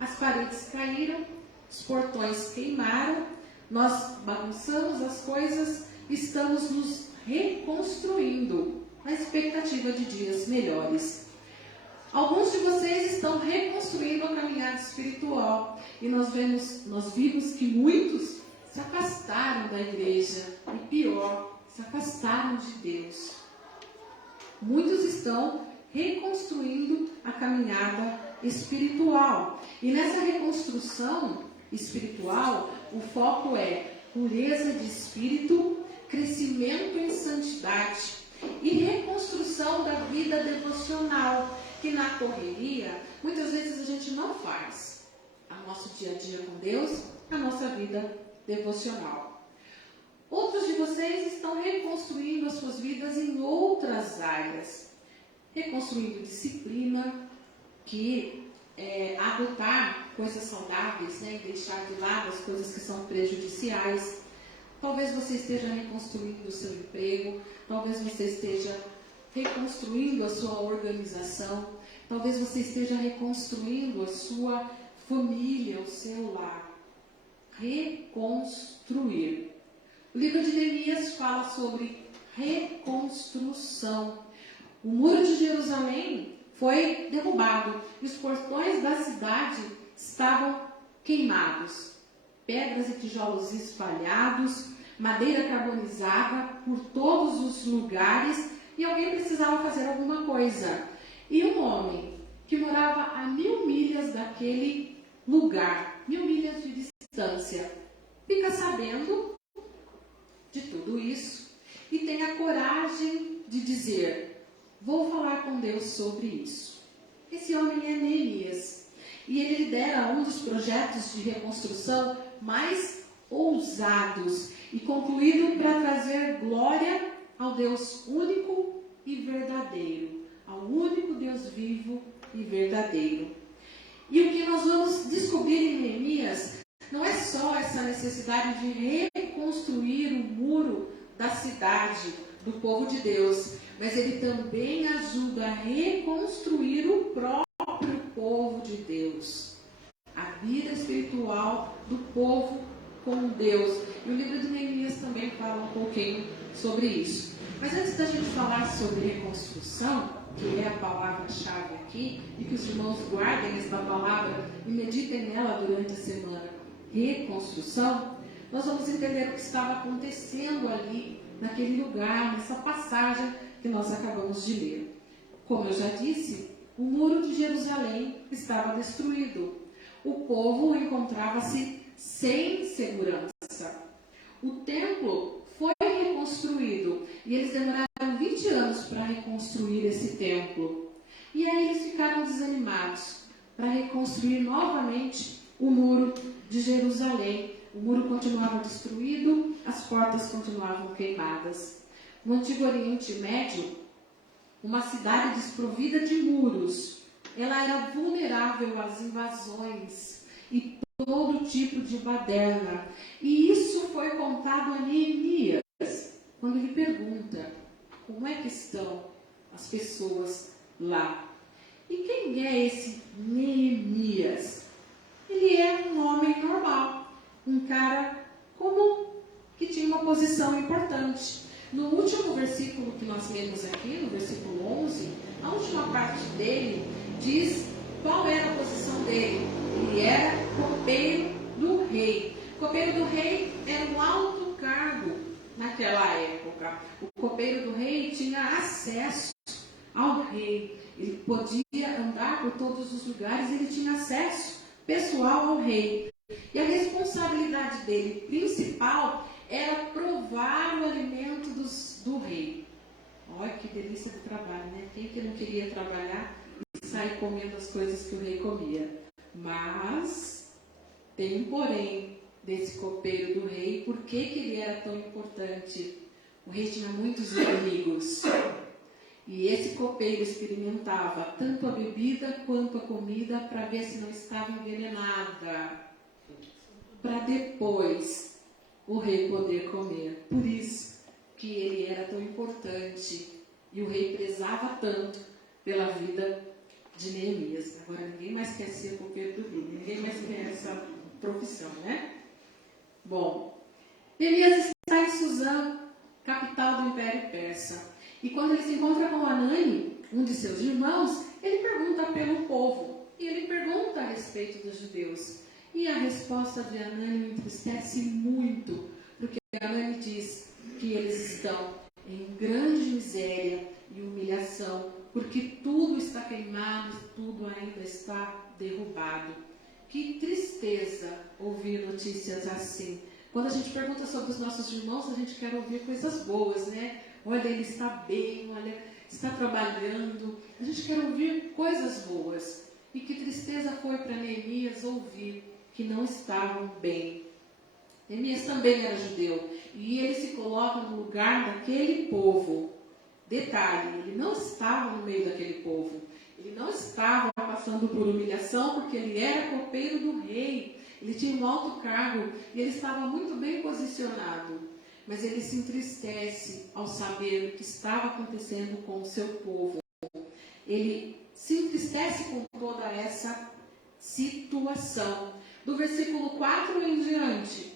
As paredes caíram, os portões queimaram, nós bagunçamos as coisas, estamos nos reconstruindo na expectativa de dias melhores. Alguns de vocês estão reconstruindo a caminhada espiritual e nós vimos que muitos se afastaram da igreja e pior, se afastaram de Deus. Muitos estão reconstruindo a caminhada espiritual. E nessa reconstrução espiritual, o foco é pureza de espírito, crescimento em santidade e reconstrução da vida devocional, que na correria, muitas vezes a gente não faz. O nosso dia a dia com Deus, a nossa vida devocional. Outros de vocês estão reconstruindo as suas vidas em outras áreas. Reconstruindo disciplina, que é adotar coisas saudáveis, né, e deixar de lado as coisas que são prejudiciais. Talvez você esteja reconstruindo o seu emprego, talvez você esteja reconstruindo a sua organização, talvez você esteja reconstruindo a sua família, o seu lar. Reconstruir. O livro de Neemias fala sobre reconstrução. O muro de Jerusalém foi derrubado e os portões da cidade estavam queimados. Pedras e tijolos espalhados, madeira carbonizada por todos os lugares, e alguém precisava fazer alguma coisa. E um homem que morava a 1000 milhas daquele lugar, 1000 milhas de distância, fica sabendo de tudo isso e tem a coragem de dizer: vou falar com Deus sobre isso. Esse homem é Neemias e ele lidera um dos projetos de reconstrução mais ousados e concluído para trazer glória ao Deus único e verdadeiro, ao único Deus vivo e verdadeiro. E o que nós vamos descobrir em Neemias não é só essa necessidade de reconstruir o muro da cidade, do povo de Deus, mas ele também ajuda a reconstruir o próprio povo de Deus. A vida espiritual do povo com Deus. E o livro de Neemias também fala um pouquinho sobre isso. Mas antes da gente falar sobre reconstrução, que é a palavra-chave aqui, e que os irmãos guardem esta palavra e meditem nela durante a semana, reconstrução, nós vamos entender o que estava acontecendo ali, naquele lugar, nessa passagem que nós acabamos de ler. Como eu já disse, o muro de Jerusalém estava destruído. O povo encontrava-se sem segurança. O templo foi reconstruído e eles demoraram 20 anos para reconstruir esse templo. E aí eles ficaram desanimados para reconstruir novamente o muro de Jerusalém. O muro continuava destruído, as portas continuavam queimadas. No Antigo Oriente Médio, uma cidade desprovida de muros, ela era vulnerável às invasões e todo tipo de baderna. E isso foi contado a Neemias, quando ele pergunta como é que estão as pessoas lá. E quem é esse Neemias? Ele é um homem normal, um cara comum, que tinha uma posição importante. No último versículo que nós lemos aqui, no versículo 11, a última parte dele diz qual era a posição dele. Ele era copeiro do rei. Copeiro do rei era um alto cargo naquela época. O copeiro do rei tinha acesso ao rei. Ele podia andar por todos os lugares, ele tinha acesso pessoal ao rei. E a responsabilidade dele principal era provar o alimento do rei. Olha que delícia de trabalho, né? Quem que não queria trabalhar e sair comendo as coisas que o rei comia? Mas tem um porém desse copeiro do rei. Por que ele era tão importante? O rei tinha muitos inimigos. E esse copeiro experimentava tanto a bebida quanto a comida para ver se não estava envenenada, para depois o rei poder comer. Por isso que ele era tão importante e o rei prezava tanto pela vida de Neemias. Agora ninguém mais quer ser copeiro do rei, ninguém mais quer essa profissão, né? Bom, Neemias está em Suzã, capital do Império Persa. E quando ele se encontra com Anani, um de seus irmãos, ele pergunta pelo povo. E ele pergunta a respeito dos judeus. E a resposta de Anani o entristece muito, porque Anani diz que eles estão em grande miséria e humilhação, porque tudo está queimado, tudo ainda está derrubado. Que tristeza ouvir notícias assim. Quando a gente pergunta sobre os nossos irmãos, a gente quer ouvir coisas boas, né? Olha, ele está bem, olha, está trabalhando. A gente quer ouvir coisas boas. E que tristeza foi para Neemias ouvir que não estavam bem. Neemias também era judeu. E ele se coloca no lugar daquele povo. Detalhe, ele não estava no meio daquele povo. Ele não estava passando por humilhação, porque ele era copeiro do rei. Ele tinha um alto cargo e ele estava muito bem posicionado. Mas ele se entristece ao saber o que estava acontecendo com o seu povo. Ele se entristece com toda essa situação. Do versículo 4 em diante,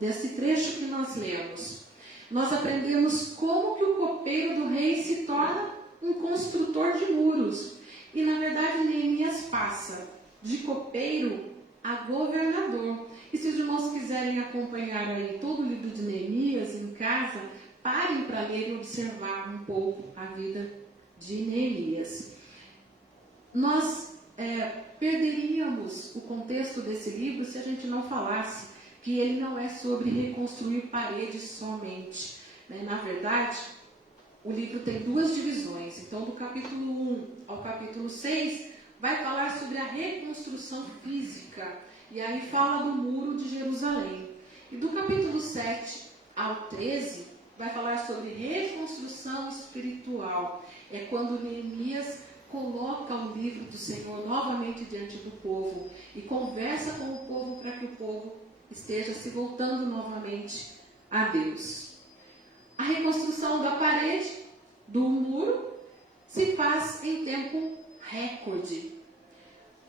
desse trecho que nós lemos, nós aprendemos como que o copeiro do rei se torna um construtor de muros. E na verdade Neemias passa de copeiro a governador. E se os irmãos quiserem acompanhar aí todo o livro de Neemias em casa, parem para ler e observar um pouco a vida de Neemias. Nós perderíamos o contexto desse livro se a gente não falasse que ele não é sobre reconstruir paredes somente. Na verdade, o livro tem duas divisões. Então, do capítulo 1 ao capítulo 6, vai falar sobre a reconstrução física. E aí fala do muro de Jerusalém. E do capítulo 7 ao 13, vai falar sobre reconstrução espiritual. É quando Neemias coloca o livro do Senhor novamente diante do povo e conversa com o povo para que o povo esteja se voltando novamente a Deus. A reconstrução da parede, do muro, se faz em tempo recorde.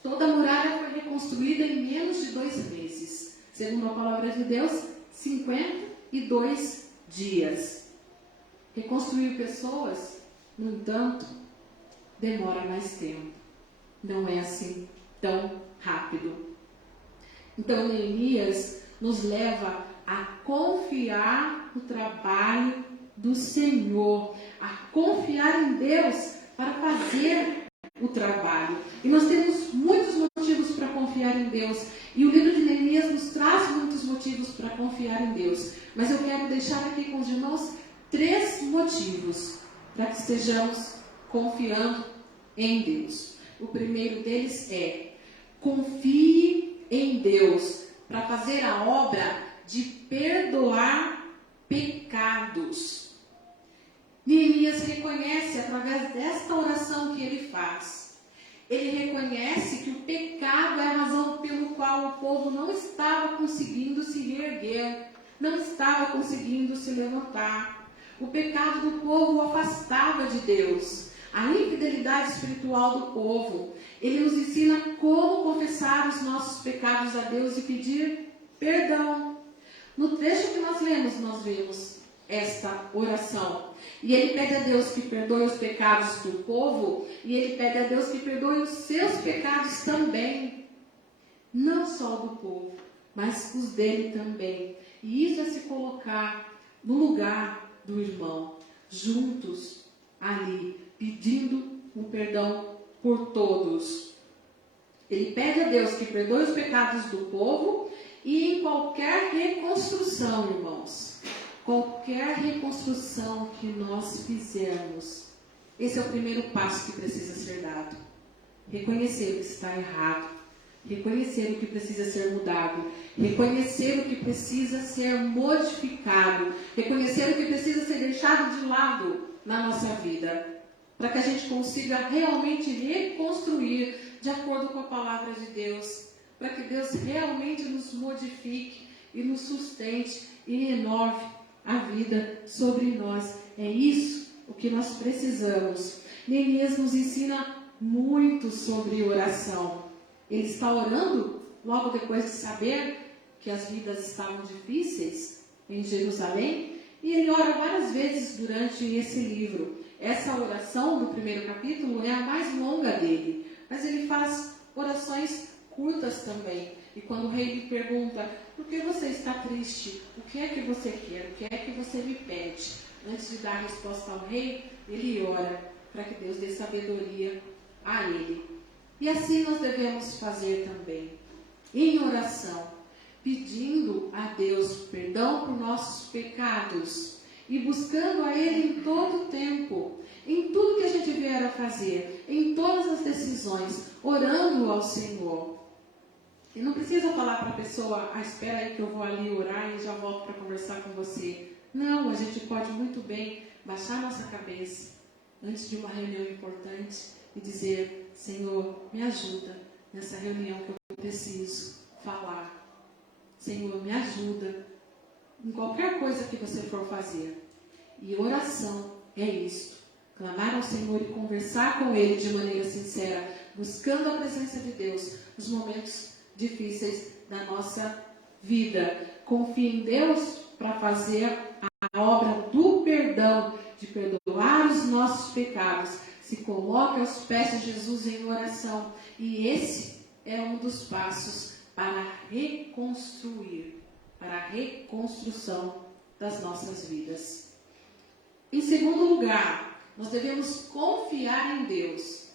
Toda a muralha foi reconstruída em menos de 2 meses. Segundo a palavra de Deus, 52 dias. Reconstruir pessoas, no entanto, demora mais tempo. Não é assim tão rápido. Então, Neemias nos leva a confiar no trabalho do Senhor, a confiar em Deus para fazer o trabalho. E nós temos muitos motivos para confiar em Deus. E o livro de Neemias nos traz muitos motivos para confiar em Deus. Mas eu quero deixar aqui com os irmãos 3 motivos para que estejamos confiando em Deus. O primeiro deles é: confie em Deus para fazer a obra de perdoar pecados. Neemias reconhece, através desta oração que ele faz, ele reconhece que o pecado é a razão pelo qual o povo não estava conseguindo se reerguer. não estava conseguindo se levantar. O pecado do povo o afastava de Deus. A infidelidade espiritual do povo. Ele nos ensina como confessar os nossos pecados a Deus e pedir perdão. No trecho que nós lemos, nós vemos esta oração. E ele pede a Deus que perdoe os pecados do povo, e ele pede a Deus que perdoe os seus pecados também. Não só do povo, mas os dele também. E isso é se colocar no lugar do irmão, juntos ali, pedindo o perdão por todos. Ele pede a Deus que perdoe os pecados do povo e em qualquer reconstrução, irmãos, qualquer reconstrução que nós fizermos, esse é o primeiro passo que precisa ser dado. Reconhecer o que está errado, reconhecer o que precisa ser mudado, reconhecer o que precisa ser modificado, reconhecer o que precisa ser deixado de lado na nossa vida, para que a gente consiga realmente reconstruir de acordo com a palavra de Deus, para que Deus realmente nos modifique e nos sustente e renove a vida sobre nós. É isso o que nós precisamos. Neemias nos ensina muito sobre oração. Ele está orando logo depois de saber que as vidas estavam difíceis em Jerusalém, e ele ora várias vezes durante esse livro. Essa oração do primeiro capítulo é a mais longa dele, mas ele faz orações curtas também. E quando o rei lhe pergunta: por que você está triste? O que é que você quer? O que é que você me pede? Antes de dar a resposta ao rei, ele ora para que Deus dê sabedoria a ele. E assim nós devemos fazer também, em oração, pedindo a Deus perdão por nossos pecados e buscando a Ele em todo o tempo, em tudo que a gente vier a fazer, em todas as decisões, orando ao Senhor. E não precisa falar para a pessoa: espera aí que eu vou ali orar e já volto para conversar com você. Não, a gente pode muito bem baixar nossa cabeça antes de uma reunião importante e dizer: Senhor, me ajuda nessa reunião que eu preciso falar. Senhor, me ajuda em qualquer coisa que você for fazer. E oração é isto: clamar ao Senhor e conversar com Ele de maneira sincera, buscando a presença de Deus nos momentos difíceis da nossa vida. Confie em Deus para fazer a obra do perdão, de perdoar os nossos pecados. Se coloque aos pés de Jesus em oração. E esse é um dos passos para reconstruir, para a reconstrução das nossas vidas. Em segundo lugar, nós devemos confiar em Deus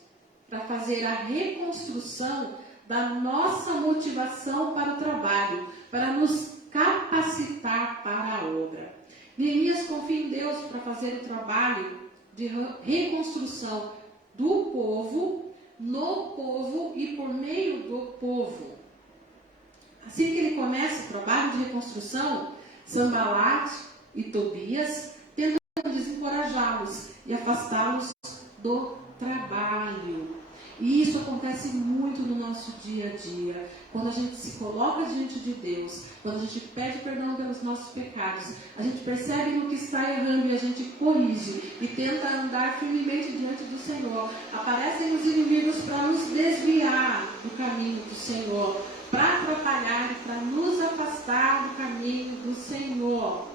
para fazer a reconstrução da nossa motivação para o trabalho, para nos capacitar para a obra. Neemias confia em Deus para fazer o trabalho de reconstrução do povo, no povo e por meio do povo. Assim que ele começa o trabalho de reconstrução, Sanbalate e Tobias tentam desencorajá-los e afastá-los do trabalho. E isso acontece muito no nosso dia a dia. Quando a gente se coloca diante de Deus, quando a gente pede perdão pelos nossos pecados, a gente percebe no que está errando e a gente corrige e tenta andar firmemente diante do Senhor. Aparecem os inimigos para nos desviar do caminho do Senhor, para atrapalhar e para nos afastar do caminho do Senhor.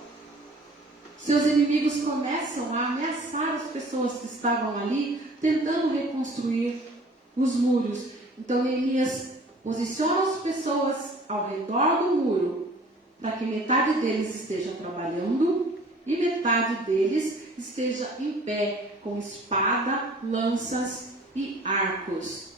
Seus inimigos começam a ameaçar as pessoas que estavam ali, tentando reconstruir os muros. Então Neemias posiciona as pessoas ao redor do muro, para que metade deles estejam trabalhando e metade deles esteja em pé, com espada, lanças e arcos.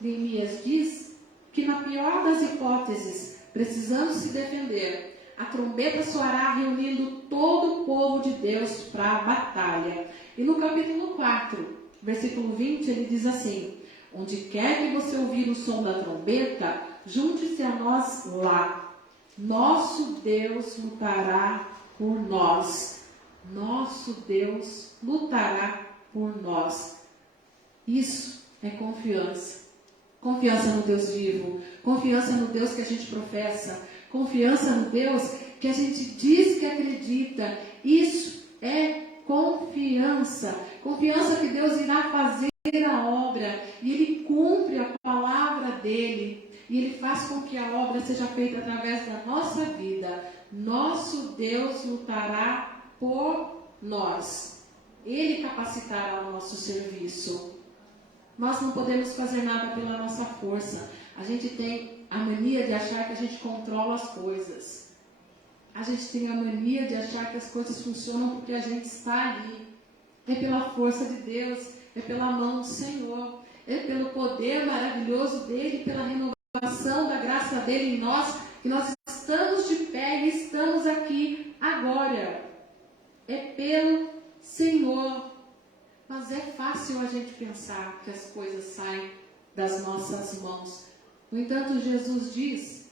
Neemias diz que, na pior das hipóteses, precisando se defender, a trombeta soará reunindo todo o povo de Deus para a batalha. E no capítulo 4, versículo 20, ele diz assim: onde quer que você ouvir o som da trombeta, junte-se a nós lá. Nosso Deus lutará por nós. Nosso Deus lutará por nós. Isso é confiança. Confiança no Deus vivo. Confiança no Deus que a gente professa. Confiança no Deus que que a gente diz que acredita. Isso é confiança. Confiança que Deus irá fazer a obra e Ele cumpre a palavra dEle. E Ele faz com que a obra seja feita através da nossa vida. Nosso Deus lutará por nós. Ele capacitará o nosso serviço. Nós não podemos fazer nada pela nossa força. A gente tem a mania de achar que a gente controla as coisas. A gente tem a mania de achar que as coisas funcionam porque a gente está ali. É pela força de Deus, é pela mão do Senhor, é pelo poder maravilhoso dEle, pela renovação da graça dEle em nós, que nós estamos de pé e estamos aqui agora. É pelo Senhor. Mas é fácil a gente pensar que as coisas saem das nossas mãos. No entanto, Jesus diz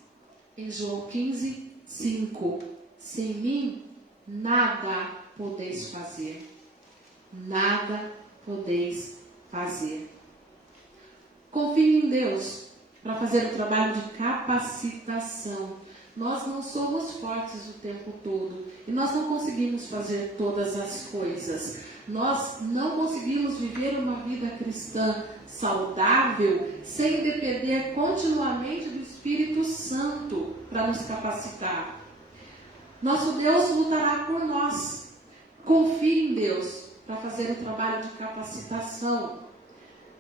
em João 15, 5: sem mim nada podeis fazer. Nada podeis fazer. Confie em Deus para fazer o trabalho de capacitação. Nós não somos fortes o tempo todo e nós não conseguimos fazer todas as coisas. Nós não conseguimos viver uma vida cristã saudável sem depender continuamente do Espírito Santo para nos capacitar. Nosso Deus lutará por nós. Confie em Deus para fazer o trabalho de capacitação,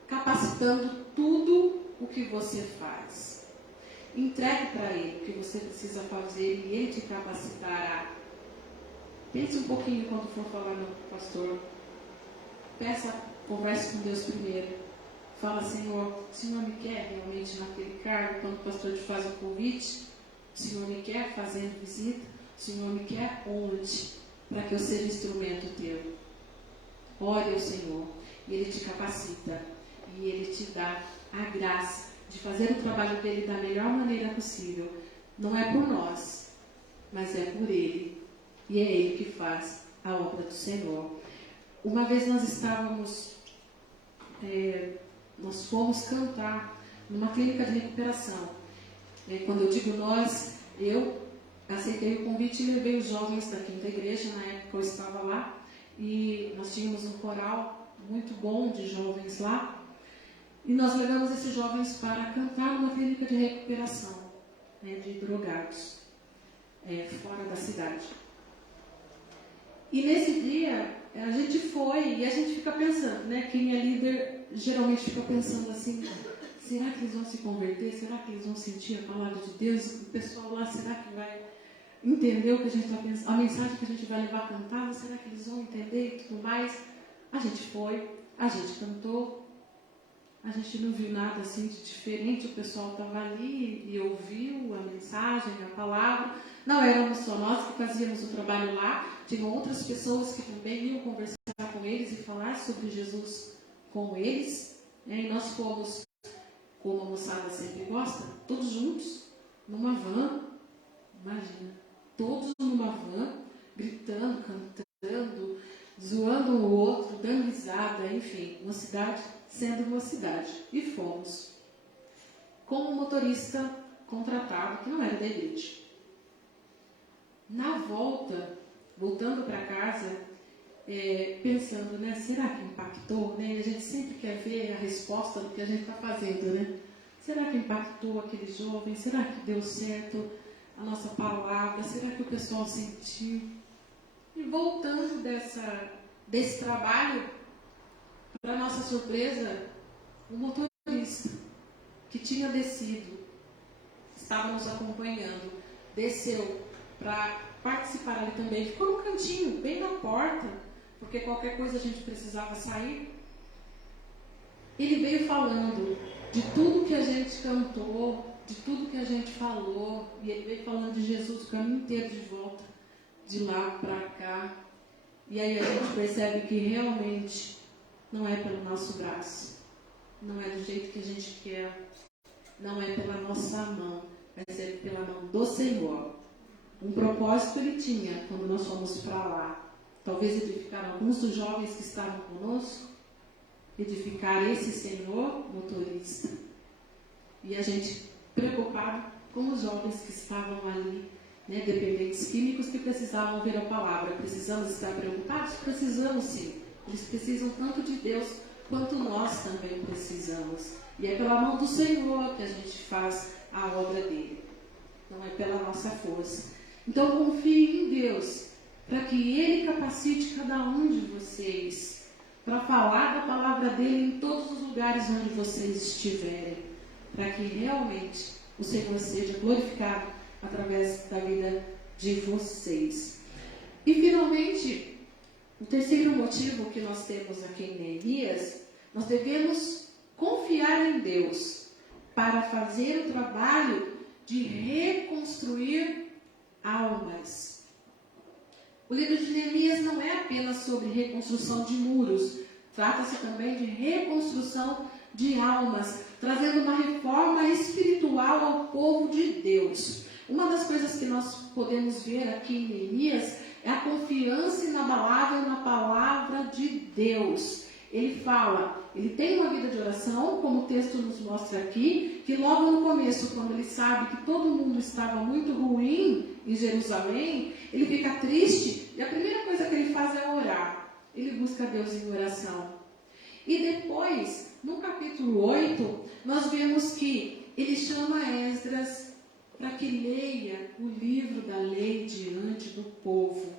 capacitando tudo o que você faz. Entregue para Ele o que você precisa fazer e Ele te capacitará. Pense um pouquinho quando for falar no pastor. Converse com Deus primeiro. Fala, Senhor, o Senhor me quer realmente naquele cargo? Quando o pastor te faz o convite, o Senhor me quer fazendo visita? O Senhor me quer onde? Para que eu seja instrumento teu. Ore ao Senhor e Ele te capacita e Ele te dá a graça de fazer o trabalho dele da melhor maneira possível. Não é por nós, mas é por Ele. E é Ele que faz a obra do Senhor. Uma vez nós fomos cantar numa clínica de recuperação. Quando eu digo nós, eu aceitei o convite e levei os jovens da quinta igreja, na época eu estava lá, e nós tínhamos um coral muito bom de jovens lá, e nós levamos esses jovens para cantar numa clínica de recuperação, de drogados, fora da cidade. E nesse dia, a gente foi e a gente fica pensando, quem é líder geralmente fica pensando assim, será que eles vão se converter? Será que eles vão sentir a palavra de Deus? O pessoal lá, será que vai entender o que a gente está pensando? A mensagem que a gente vai levar cantada, será que eles vão entender e tudo mais? A gente foi, a gente cantou, a gente não viu nada assim de diferente, o pessoal estava ali e ouviu a mensagem, a palavra. Não éramos só nós que fazíamos o trabalho lá, tinham outras pessoas que também iam conversar com eles e falar sobre Jesus com eles. E nós fomos, como a moçada sempre gosta, todos juntos, numa van, imagina, todos numa van, gritando, cantando, zoando um outro, dando risada, enfim, uma cidade sendo uma cidade. E fomos com um motorista contratado, que não era da igreja. Na voltando para casa, pensando, será que impactou? A gente sempre quer ver a resposta do que a gente está fazendo, Será que impactou aqueles jovens? Será que deu certo a nossa palavra? Será que o pessoal sentiu? E voltando desse trabalho, para nossa surpresa, o motorista que tinha descido, estava nos acompanhando, desceu para participar ali também, ficou no cantinho, bem na porta, porque qualquer coisa a gente precisava sair. Ele veio falando de tudo que a gente cantou, de tudo que a gente falou, e ele veio falando de Jesus o caminho inteiro de volta, de lá para cá. E aí a gente percebe que realmente não é pelo nosso braço, não é do jeito que a gente quer, não é pela nossa mão, mas é pela mão do Senhor. Um propósito ele tinha quando nós fomos para lá. Talvez edificar alguns dos jovens que estavam conosco, edificar esse senhor motorista. E a gente preocupado com os jovens que estavam ali né, dependentes químicos que precisavam ouvir a palavra. Precisamos estar preocupados? Precisamos sim. Eles precisam tanto de Deus quanto nós também precisamos. E é pela mão do Senhor que a gente faz a obra dele. Não é pela nossa força. Então confie em Deus, para que Ele capacite cada um de vocês para falar da palavra dele em todos os lugares onde vocês estiverem, para que realmente o Senhor seja glorificado através da vida de vocês. E finalmente, o terceiro motivo que nós temos aqui em Neemias, nós devemos confiar em Deus para fazer o trabalho de reconstruir almas. O livro de Neemias não é apenas sobre reconstrução de muros, trata-se também de reconstrução de almas, trazendo uma reforma espiritual ao povo de Deus. Uma das coisas que nós podemos ver aqui em Neemias é a confiança inabalável na palavra de Deus. Ele fala, ele tem uma vida de oração, como o texto nos mostra aqui, que logo no começo, quando ele sabe que todo mundo estava muito ruim em Jerusalém, ele fica triste e a primeira coisa que ele faz é orar. Ele busca Deus em oração. E depois, no capítulo 8, nós vemos que ele chama Esdras para que leia o livro da lei diante do povo,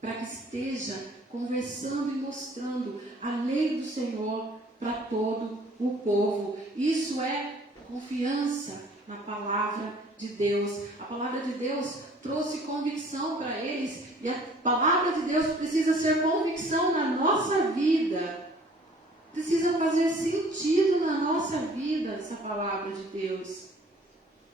para que esteja conversando e mostrando a lei do Senhor para todo o povo. Isso é confiança na palavra de Deus. A palavra de Deus trouxe convicção para eles, e a palavra de Deus precisa ser convicção na nossa vida. Precisa fazer sentido na nossa vida essa palavra de Deus.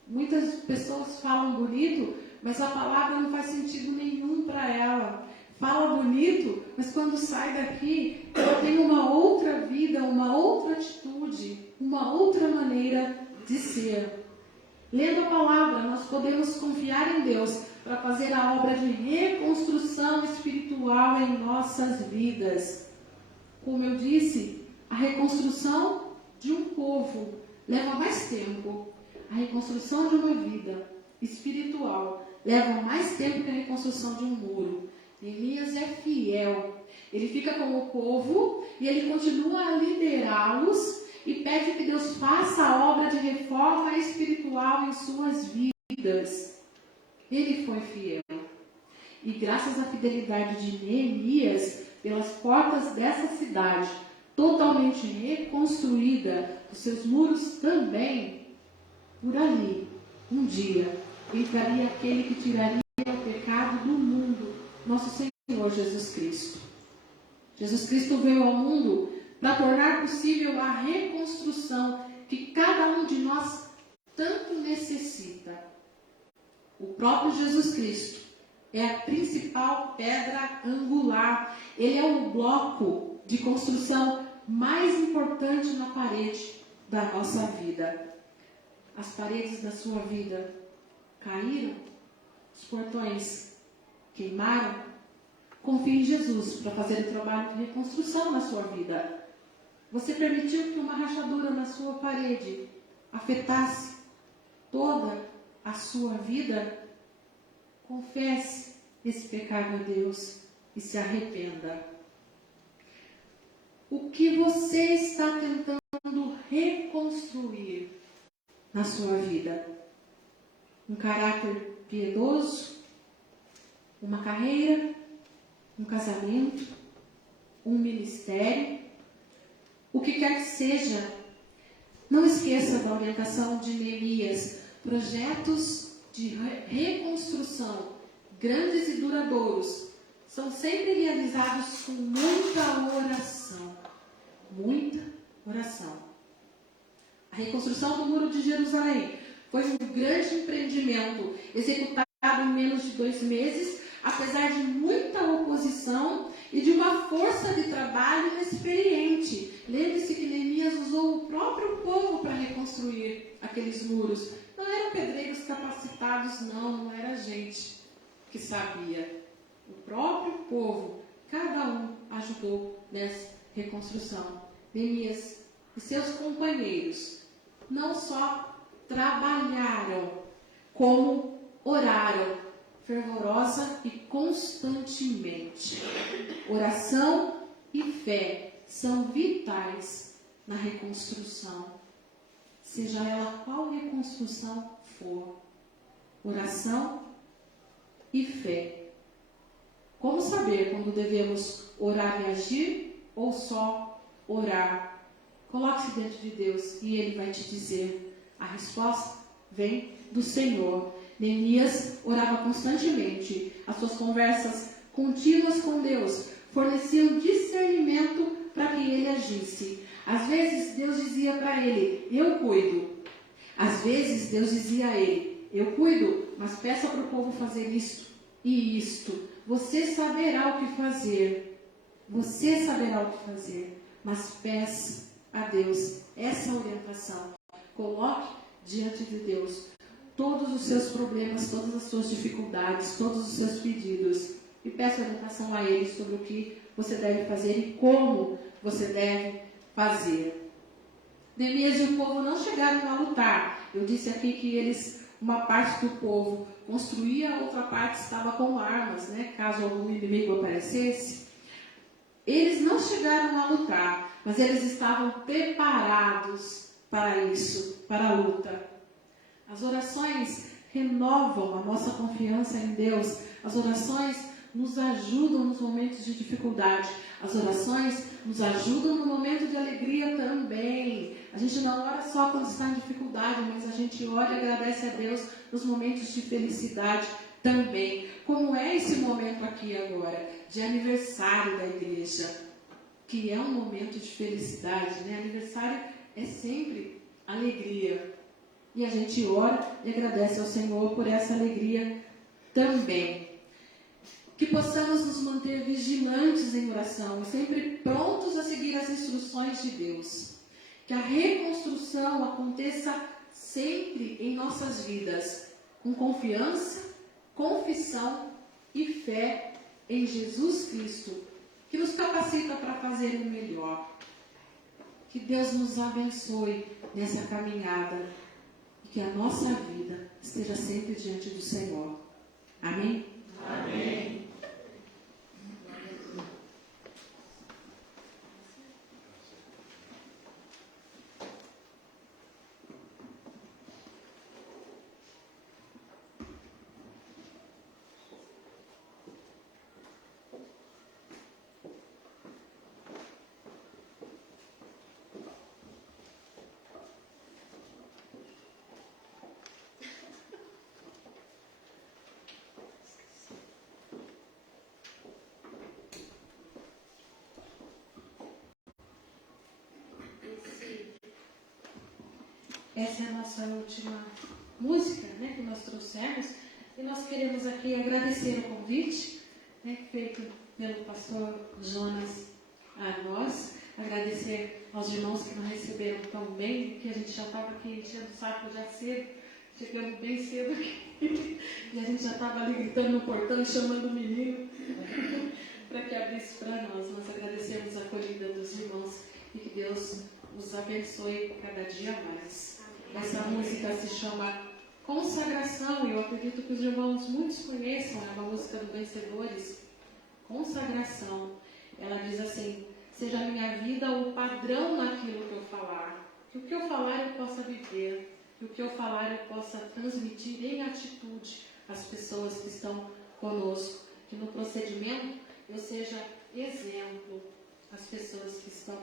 Muitas pessoas falam bonito, mas a palavra não faz sentido nenhum para ela. Fala bonito, mas quando sai daqui, ela tem uma outra vida, uma outra atitude, uma outra maneira de ser. Lendo a palavra, nós podemos confiar em Deus para fazer a obra de reconstrução espiritual em nossas vidas. Como eu disse, a reconstrução de um povo leva mais tempo. A reconstrução de uma vida espiritual leva mais tempo que a reconstrução de um muro. Neemias é fiel. Ele fica com o povo e ele continua a liderá-los e pede que Deus faça a obra de reforma espiritual em suas vidas. Ele foi fiel. E graças à fidelidade de Neemias, pelas portas dessa cidade, totalmente reconstruída, os seus muros também, por ali, um dia, entraria aquele que tiraria o pecado do mundo, nosso Senhor Jesus Cristo. Jesus Cristo veio ao mundo para tornar possível a reconstrução que cada um de nós tanto necessita. O próprio Jesus Cristo é a principal pedra angular. Ele é o bloco de construção mais importante na parede da nossa vida. As paredes da sua vida caíram, os portões queimaram. Confie em Jesus para fazer o trabalho de reconstrução na sua vida. Você permitiu que uma rachadura na sua parede afetasse toda a sua vida? Confesse esse pecado a Deus e se arrependa. O que você está tentando reconstruir na sua vida? Um caráter piedoso? Uma carreira? Um casamento? Um ministério? O que quer que seja, não esqueça da orientação de Neemias. Projetos de reconstrução, grandes e duradouros, são sempre realizados com muita oração. Muita oração. A reconstrução do Muro de Jerusalém foi um grande empreendimento, executado em menos de 2 meses, apesar de muita oposição e de uma força de trabalho inexperiente. Lembre-se que Neemias usou o próprio povo para reconstruir aqueles muros. Não eram pedreiros capacitados, não era gente que sabia. O próprio povo, cada um ajudou nessa reconstrução. Neemias e seus companheiros não só trabalharam, como oraram fervorosa e constantemente. Oração e fé são vitais na reconstrução, seja ela qual reconstrução for. Oração e fé. Como saber quando devemos orar e agir ou só orar? Coloque-se dentro de Deus e Ele vai te dizer. A resposta vem do Senhor. Neemias orava constantemente. As suas conversas contínuas com Deus forneciam discernimento para que ele agisse. Às vezes Deus dizia para ele: eu cuido. Às vezes Deus dizia a ele: eu cuido, mas peça para o povo fazer isto e isto. Você saberá o que fazer. Você saberá o que fazer. Mas peça a Deus essa orientação. Coloque diante de Deus todos os seus problemas, todas as suas dificuldades, todos os seus pedidos. E peça orientação a Ele sobre o que você deve fazer e como você deve fazer. Neemias e o povo não chegaram a lutar. Eu disse aqui que eles, uma parte do povo construía, a outra parte estava com armas, né? Caso algum inimigo aparecesse. Eles não chegaram a lutar, mas eles estavam preparados para isso, para a luta. As orações renovam a nossa confiança em Deus. As orações nos ajudam nos momentos de dificuldade. As orações nos ajudam no momento de alegria também. A gente não ora só quando está em dificuldade, mas a gente ora e agradece a Deus nos momentos de felicidade também. Como é esse momento aqui agora, de aniversário da igreja, que é um momento de felicidade, né? Aniversário é sempre alegria. E a gente ora e agradece ao Senhor por essa alegria também. Que possamos nos manter vigilantes em oração, sempre prontos a seguir as instruções de Deus. Que a reconstrução aconteça sempre em nossas vidas, com confiança, confissão e fé em Jesus Cristo, que nos capacita para fazer o melhor. Que Deus nos abençoe nessa caminhada e que a nossa vida esteja sempre diante do Senhor. Amém? Amém. Essa é a nossa última música, né, que nós trouxemos. E nós queremos aqui agradecer o convite, né, feito pelo pastor Jonas a nós. Agradecer aos irmãos que nos receberam tão bem, que a gente já estava aqui enchendo o saco já cedo. Chegamos bem cedo aqui. E a gente já estava ali gritando no portão e chamando o menino para que abrisse para nós. Nós agradecemos a acolhida dos irmãos e que Deus nos abençoe cada dia mais. Essa música se chama Consagração, e eu acredito que os irmãos muitos conheçam, é uma música do Vencedores. Consagração. Ela diz assim: seja a minha vida o padrão naquilo que eu falar. Que o que eu falar eu possa viver. Que o que eu falar eu possa transmitir em atitude às pessoas que estão conosco. Que no procedimento eu seja exemplo às pessoas que estão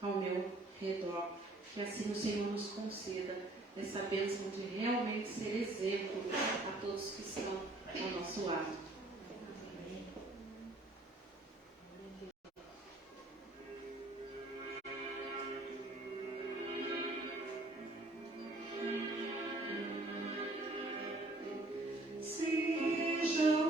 ao meu redor. Que assim o Senhor nos conceda essa bênção de realmente ser exemplo a todos que estão ao nosso lado. Seja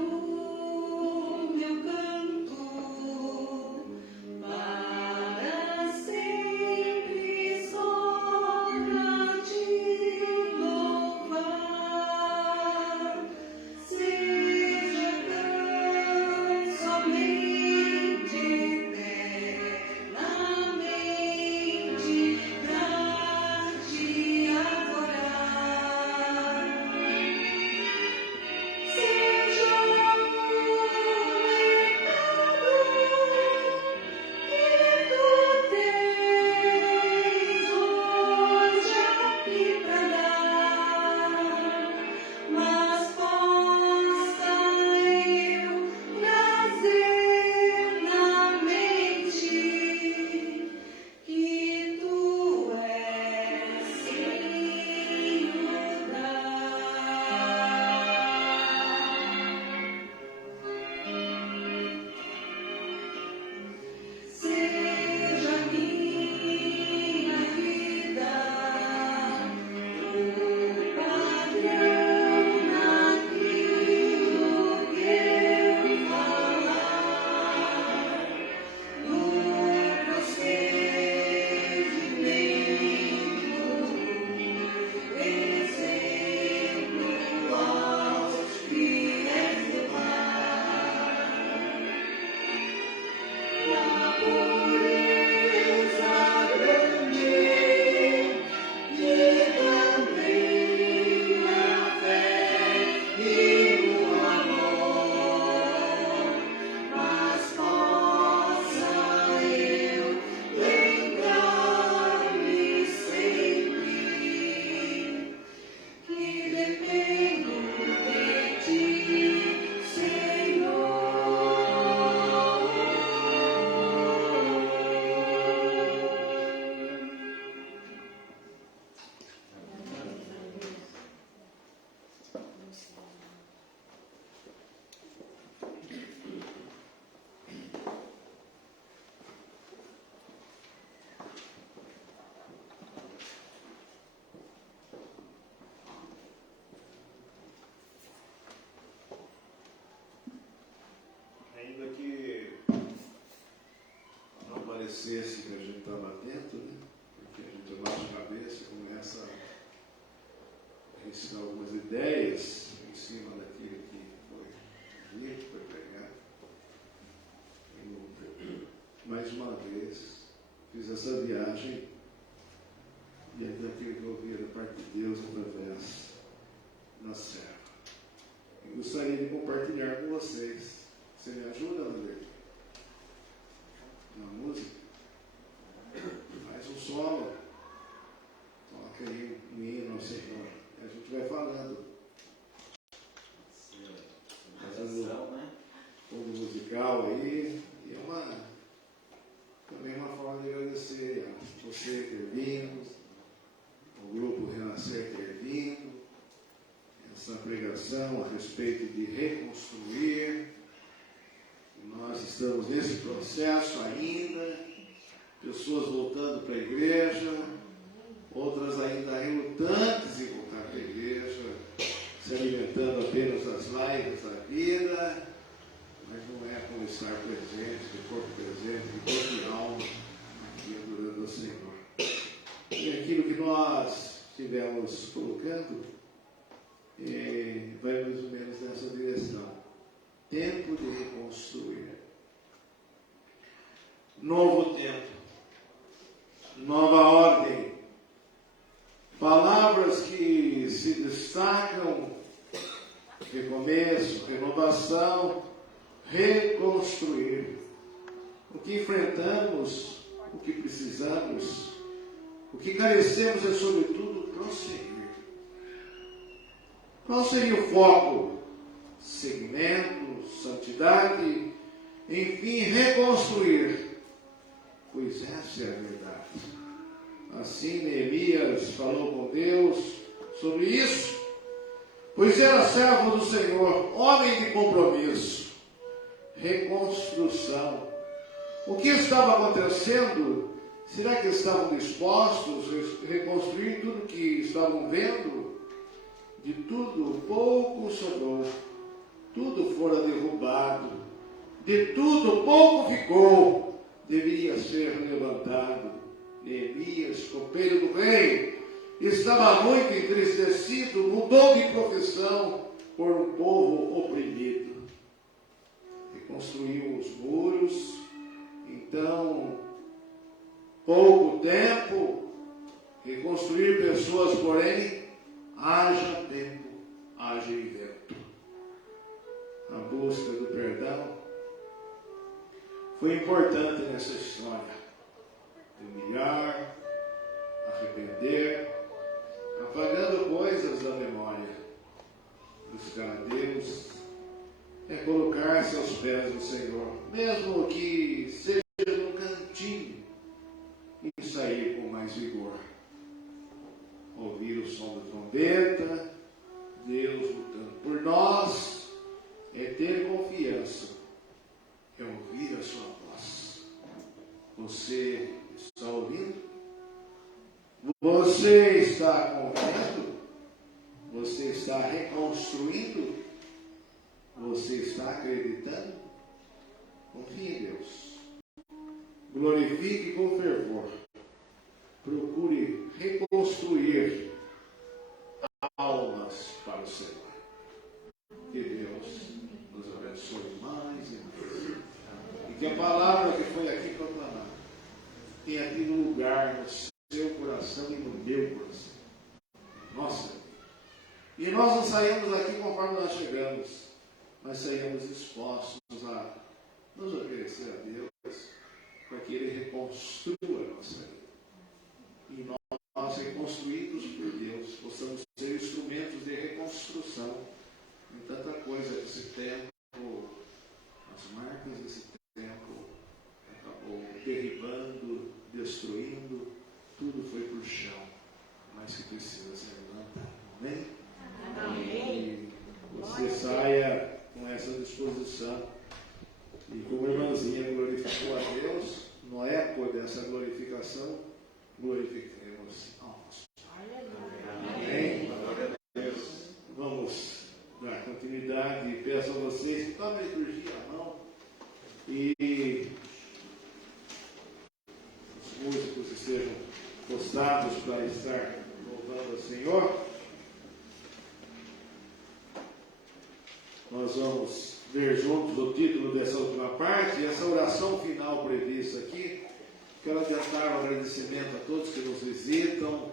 parecesse que a gente estava atento, né? Porque a gente abaixa a cabeça e começa a riscar algumas ideias em cima daquilo que foi dito, foi pregado. Mais uma vez, fiz essa viagem e daquilo que eu ouvi da parte de Deus através da serva. Eu gostaria de compartilhar com vocês. Você me ajuda, André? Na música? Faz um solo. Toca aí um hino ao Senhor. E a gente vai falando. Fazendo fundo musical aí. E também uma forma de agradecer a você ter vindo, o grupo Renascer ter vindo, essa pregação a respeito de reconstruir. Nós estamos nesse processo ainda, pessoas voltando para a igreja, outras ainda relutantes em voltar para a igreja, se alimentando apenas das lives da vida, mas não é como estar presente, de corpo presente, de corpo e alma, aqui adorando ao Senhor. E aquilo que nós estivemos colocando vai mais ou menos nessa direção. Tempo de reconstruir. Novo tempo. Nova ordem. Palavras que se destacam: recomeço, renovação, reconstruir. O que enfrentamos, o que precisamos, o que carecemos é, sobretudo, prosseguir. Qual seria o foco? Segmento, santidade, enfim, reconstruir. Pois essa é a verdade. Assim Neemias falou com Deus sobre isso, pois era servo do Senhor, homem de compromisso. Reconstrução. O que estava acontecendo? Será que estavam dispostos a reconstruir tudo que estavam vendo? De tudo pouco sobrou, tudo fora derrubado, de tudo pouco ficou, deveria ser levantado. Neemias, copeiro do rei, estava muito entristecido, mudou de profissão por um povo oprimido. Reconstruiu os muros, então, pouco tempo, reconstruir pessoas, porém, haja tempo, haja evento. A busca do perdão foi importante nessa história. Humilhar, arrepender, apagando coisas da memória. Buscar a Deus é colocar-se aos pés do Senhor, mesmo que seja no cantinho, e sair com mais vigor. Ouvir o som da trombeta, Deus lutando por nós, é ter confiança, é ouvir a sua voz. Você está ouvindo? Você está confiando? Você está reconstruindo? Você está acreditando? Confie em Deus. Glorifique com fervor. Procure reconstruir almas para o Senhor. Que Deus nos abençoe mais e mais. E que a palavra que foi aqui proclamada tenha tido lugar no seu coração e no meu coração. Nossa. E nós não saímos aqui conforme nós chegamos, mas saímos dispostos a nos oferecer a Deus para que Ele reconstrua a nossa vida. E nós, reconstruídos por Deus, possamos ser instrumentos de reconstrução em tanta coisa desse tempo, as marcas desse tempo acabou derribando, destruindo, tudo foi para o chão, mas que precisa ser levantado. Amém? Amém. E você saia com essa disposição. E como a irmãzinha glorificou a Deus, no eco dessa glorificação, glorifiquemos a nosso Pai. Amém? Glória a Deus. Vamos dar continuidade e peço a vocês que tomem a liturgia à mão e ajustados para estar louvando ao Senhor. Nós vamos ler juntos o título dessa última parte e essa oração final prevista aqui. Quero adiantar o agradecimento a todos que nos visitam.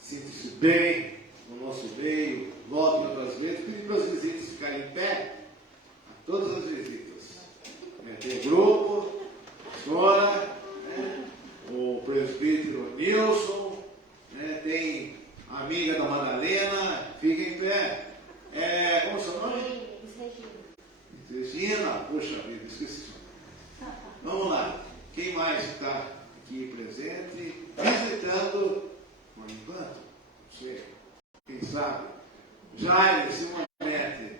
Sinta-se bem no nosso meio, volte outras vezes, pedindo para as visitas ficarem em pé, a todas as visitas. Tem grupo, escola, o presbítero Nilson, tem a amiga da Madalena, fica em pé. Como é o seu nome? Regina, puxa vida, esqueci. Vamos lá, quem mais está aqui presente? Visitando, por enquanto, não sei, quem sabe? Jair, Simonete,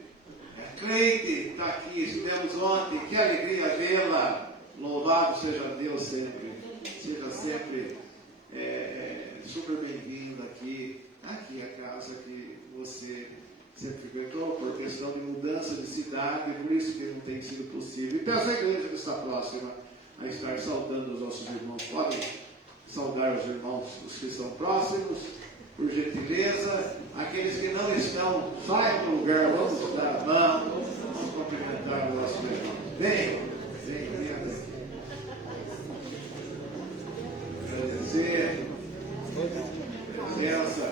Cleide está aqui, estivemos ontem, que alegria vê-la, louvado seja Deus sempre, seja sempre super bem-vinda aqui é a casa que você sempre frequentou, por questão de mudança de cidade, por isso que não tem sido possível. E peço à igreja que está próxima a estar saudando os nossos irmãos. Podem saudar os irmãos, os que estão próximos, por gentileza. Aqueles que não estão, saiam do lugar, vamos dar a mão, vamos cumprimentar o nosso irmão. Vem aqui. Agradecer a presença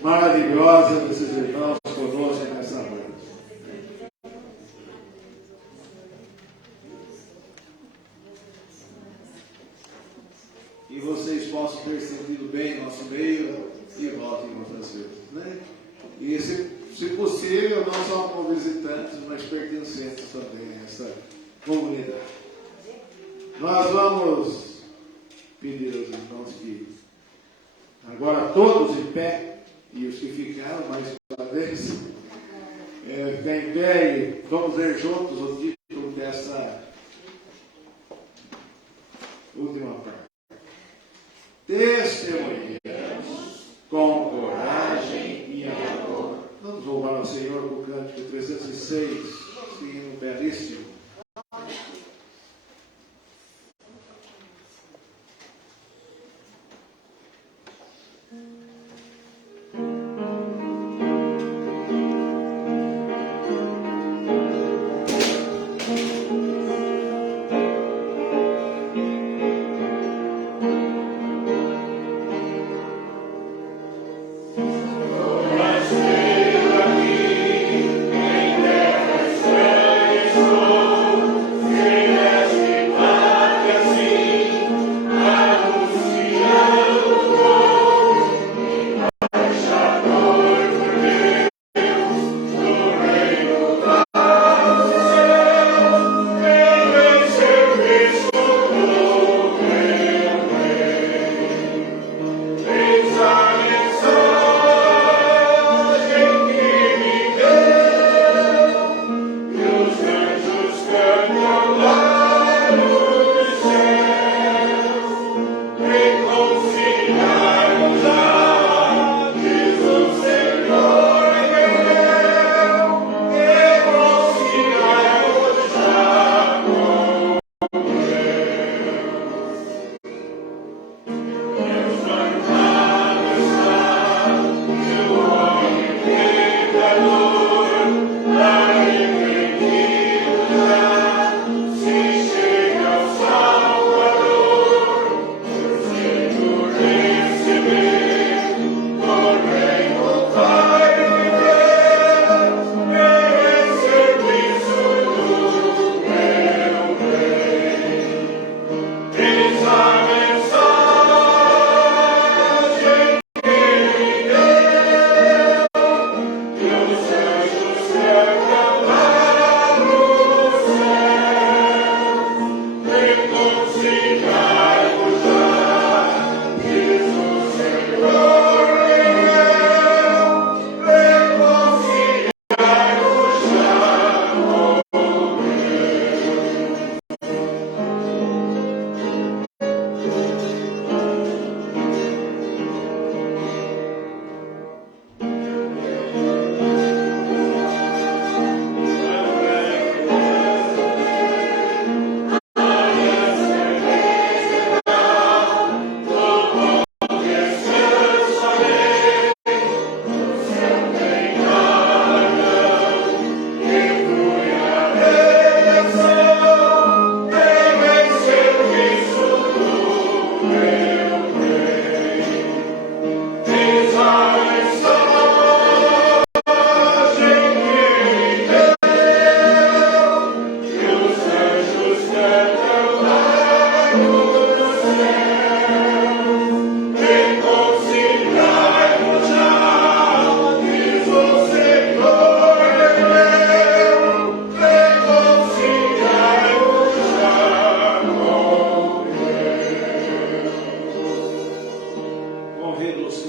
maravilhosa desses irmãos conosco nessa noite. E vocês possam ter sentido bem nosso meio e voltem outras vezes, né? E se possível, não só como visitantes, mas pertencentes também a essa comunidade. Nós vamos pedir aos irmãos que agora todos em pé, e os que ficaram mais uma vez, ficar em pé e vamos ler juntos o título dessa última parte. Testemunhamos com coragem e amor. Vamos louvar ao Senhor com o cântico 306, hino belíssimo. Oh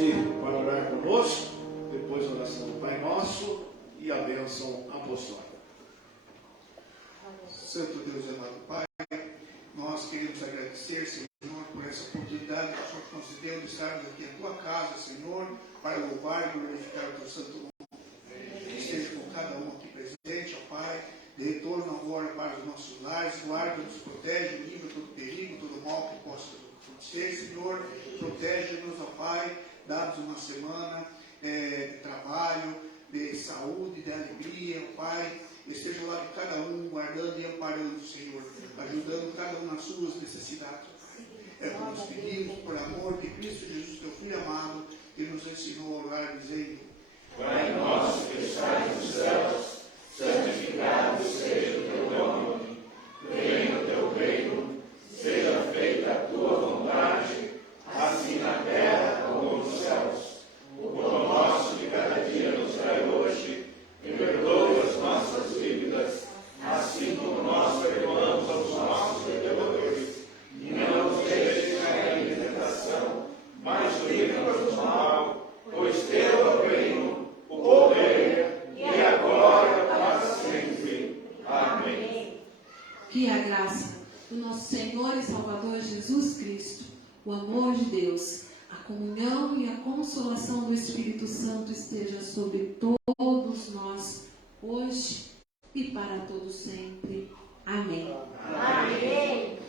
vir para orar conosco, depois a oração do Pai Nosso e a bênção apostólica. Santo Deus e amado Pai, nós queremos agradecer, Senhor, por essa oportunidade que o Senhor concedeu de estarmos aqui na Tua casa, Senhor, para louvar e glorificar o Teu santo nome. Esteja com cada um aqui presente, ó Pai, de retorno agora para os nossos lares, guarda-nos, protege, livra todo perigo, todo mal que possa acontecer, Senhor, protege-nos, ó Pai, dá-nos uma semana de trabalho, de saúde, de alegria, ó Pai, esteja lá de cada um, guardando e amparando, Senhor, ajudando cada um nas suas necessidades. É como nos pedimos, por amor de Cristo Jesus, Teu Filho amado, que nos ensinou a orar, dizendo: Pai nosso que estás nos céus, santificado seja o Teu nome. Venha o Teu reino, seja feita a Tua vontade, assim na terra como nos céus. O pão nosso de cada dia nos dai hoje, e perdoa as nossas dívidas, assim como nós perdoamos aos nossos devedores. E não nos deixes cair em tentação, mas livra-nos do mal, pois Teu é o reino, o poder e a glória para sempre. Amém. Que a graça do nosso Senhor e Salvador Jesus Cristo, o amor de Deus, a comunhão e a consolação do Espírito Santo esteja sobre todos nós, hoje e para todos sempre. Amém. Amém.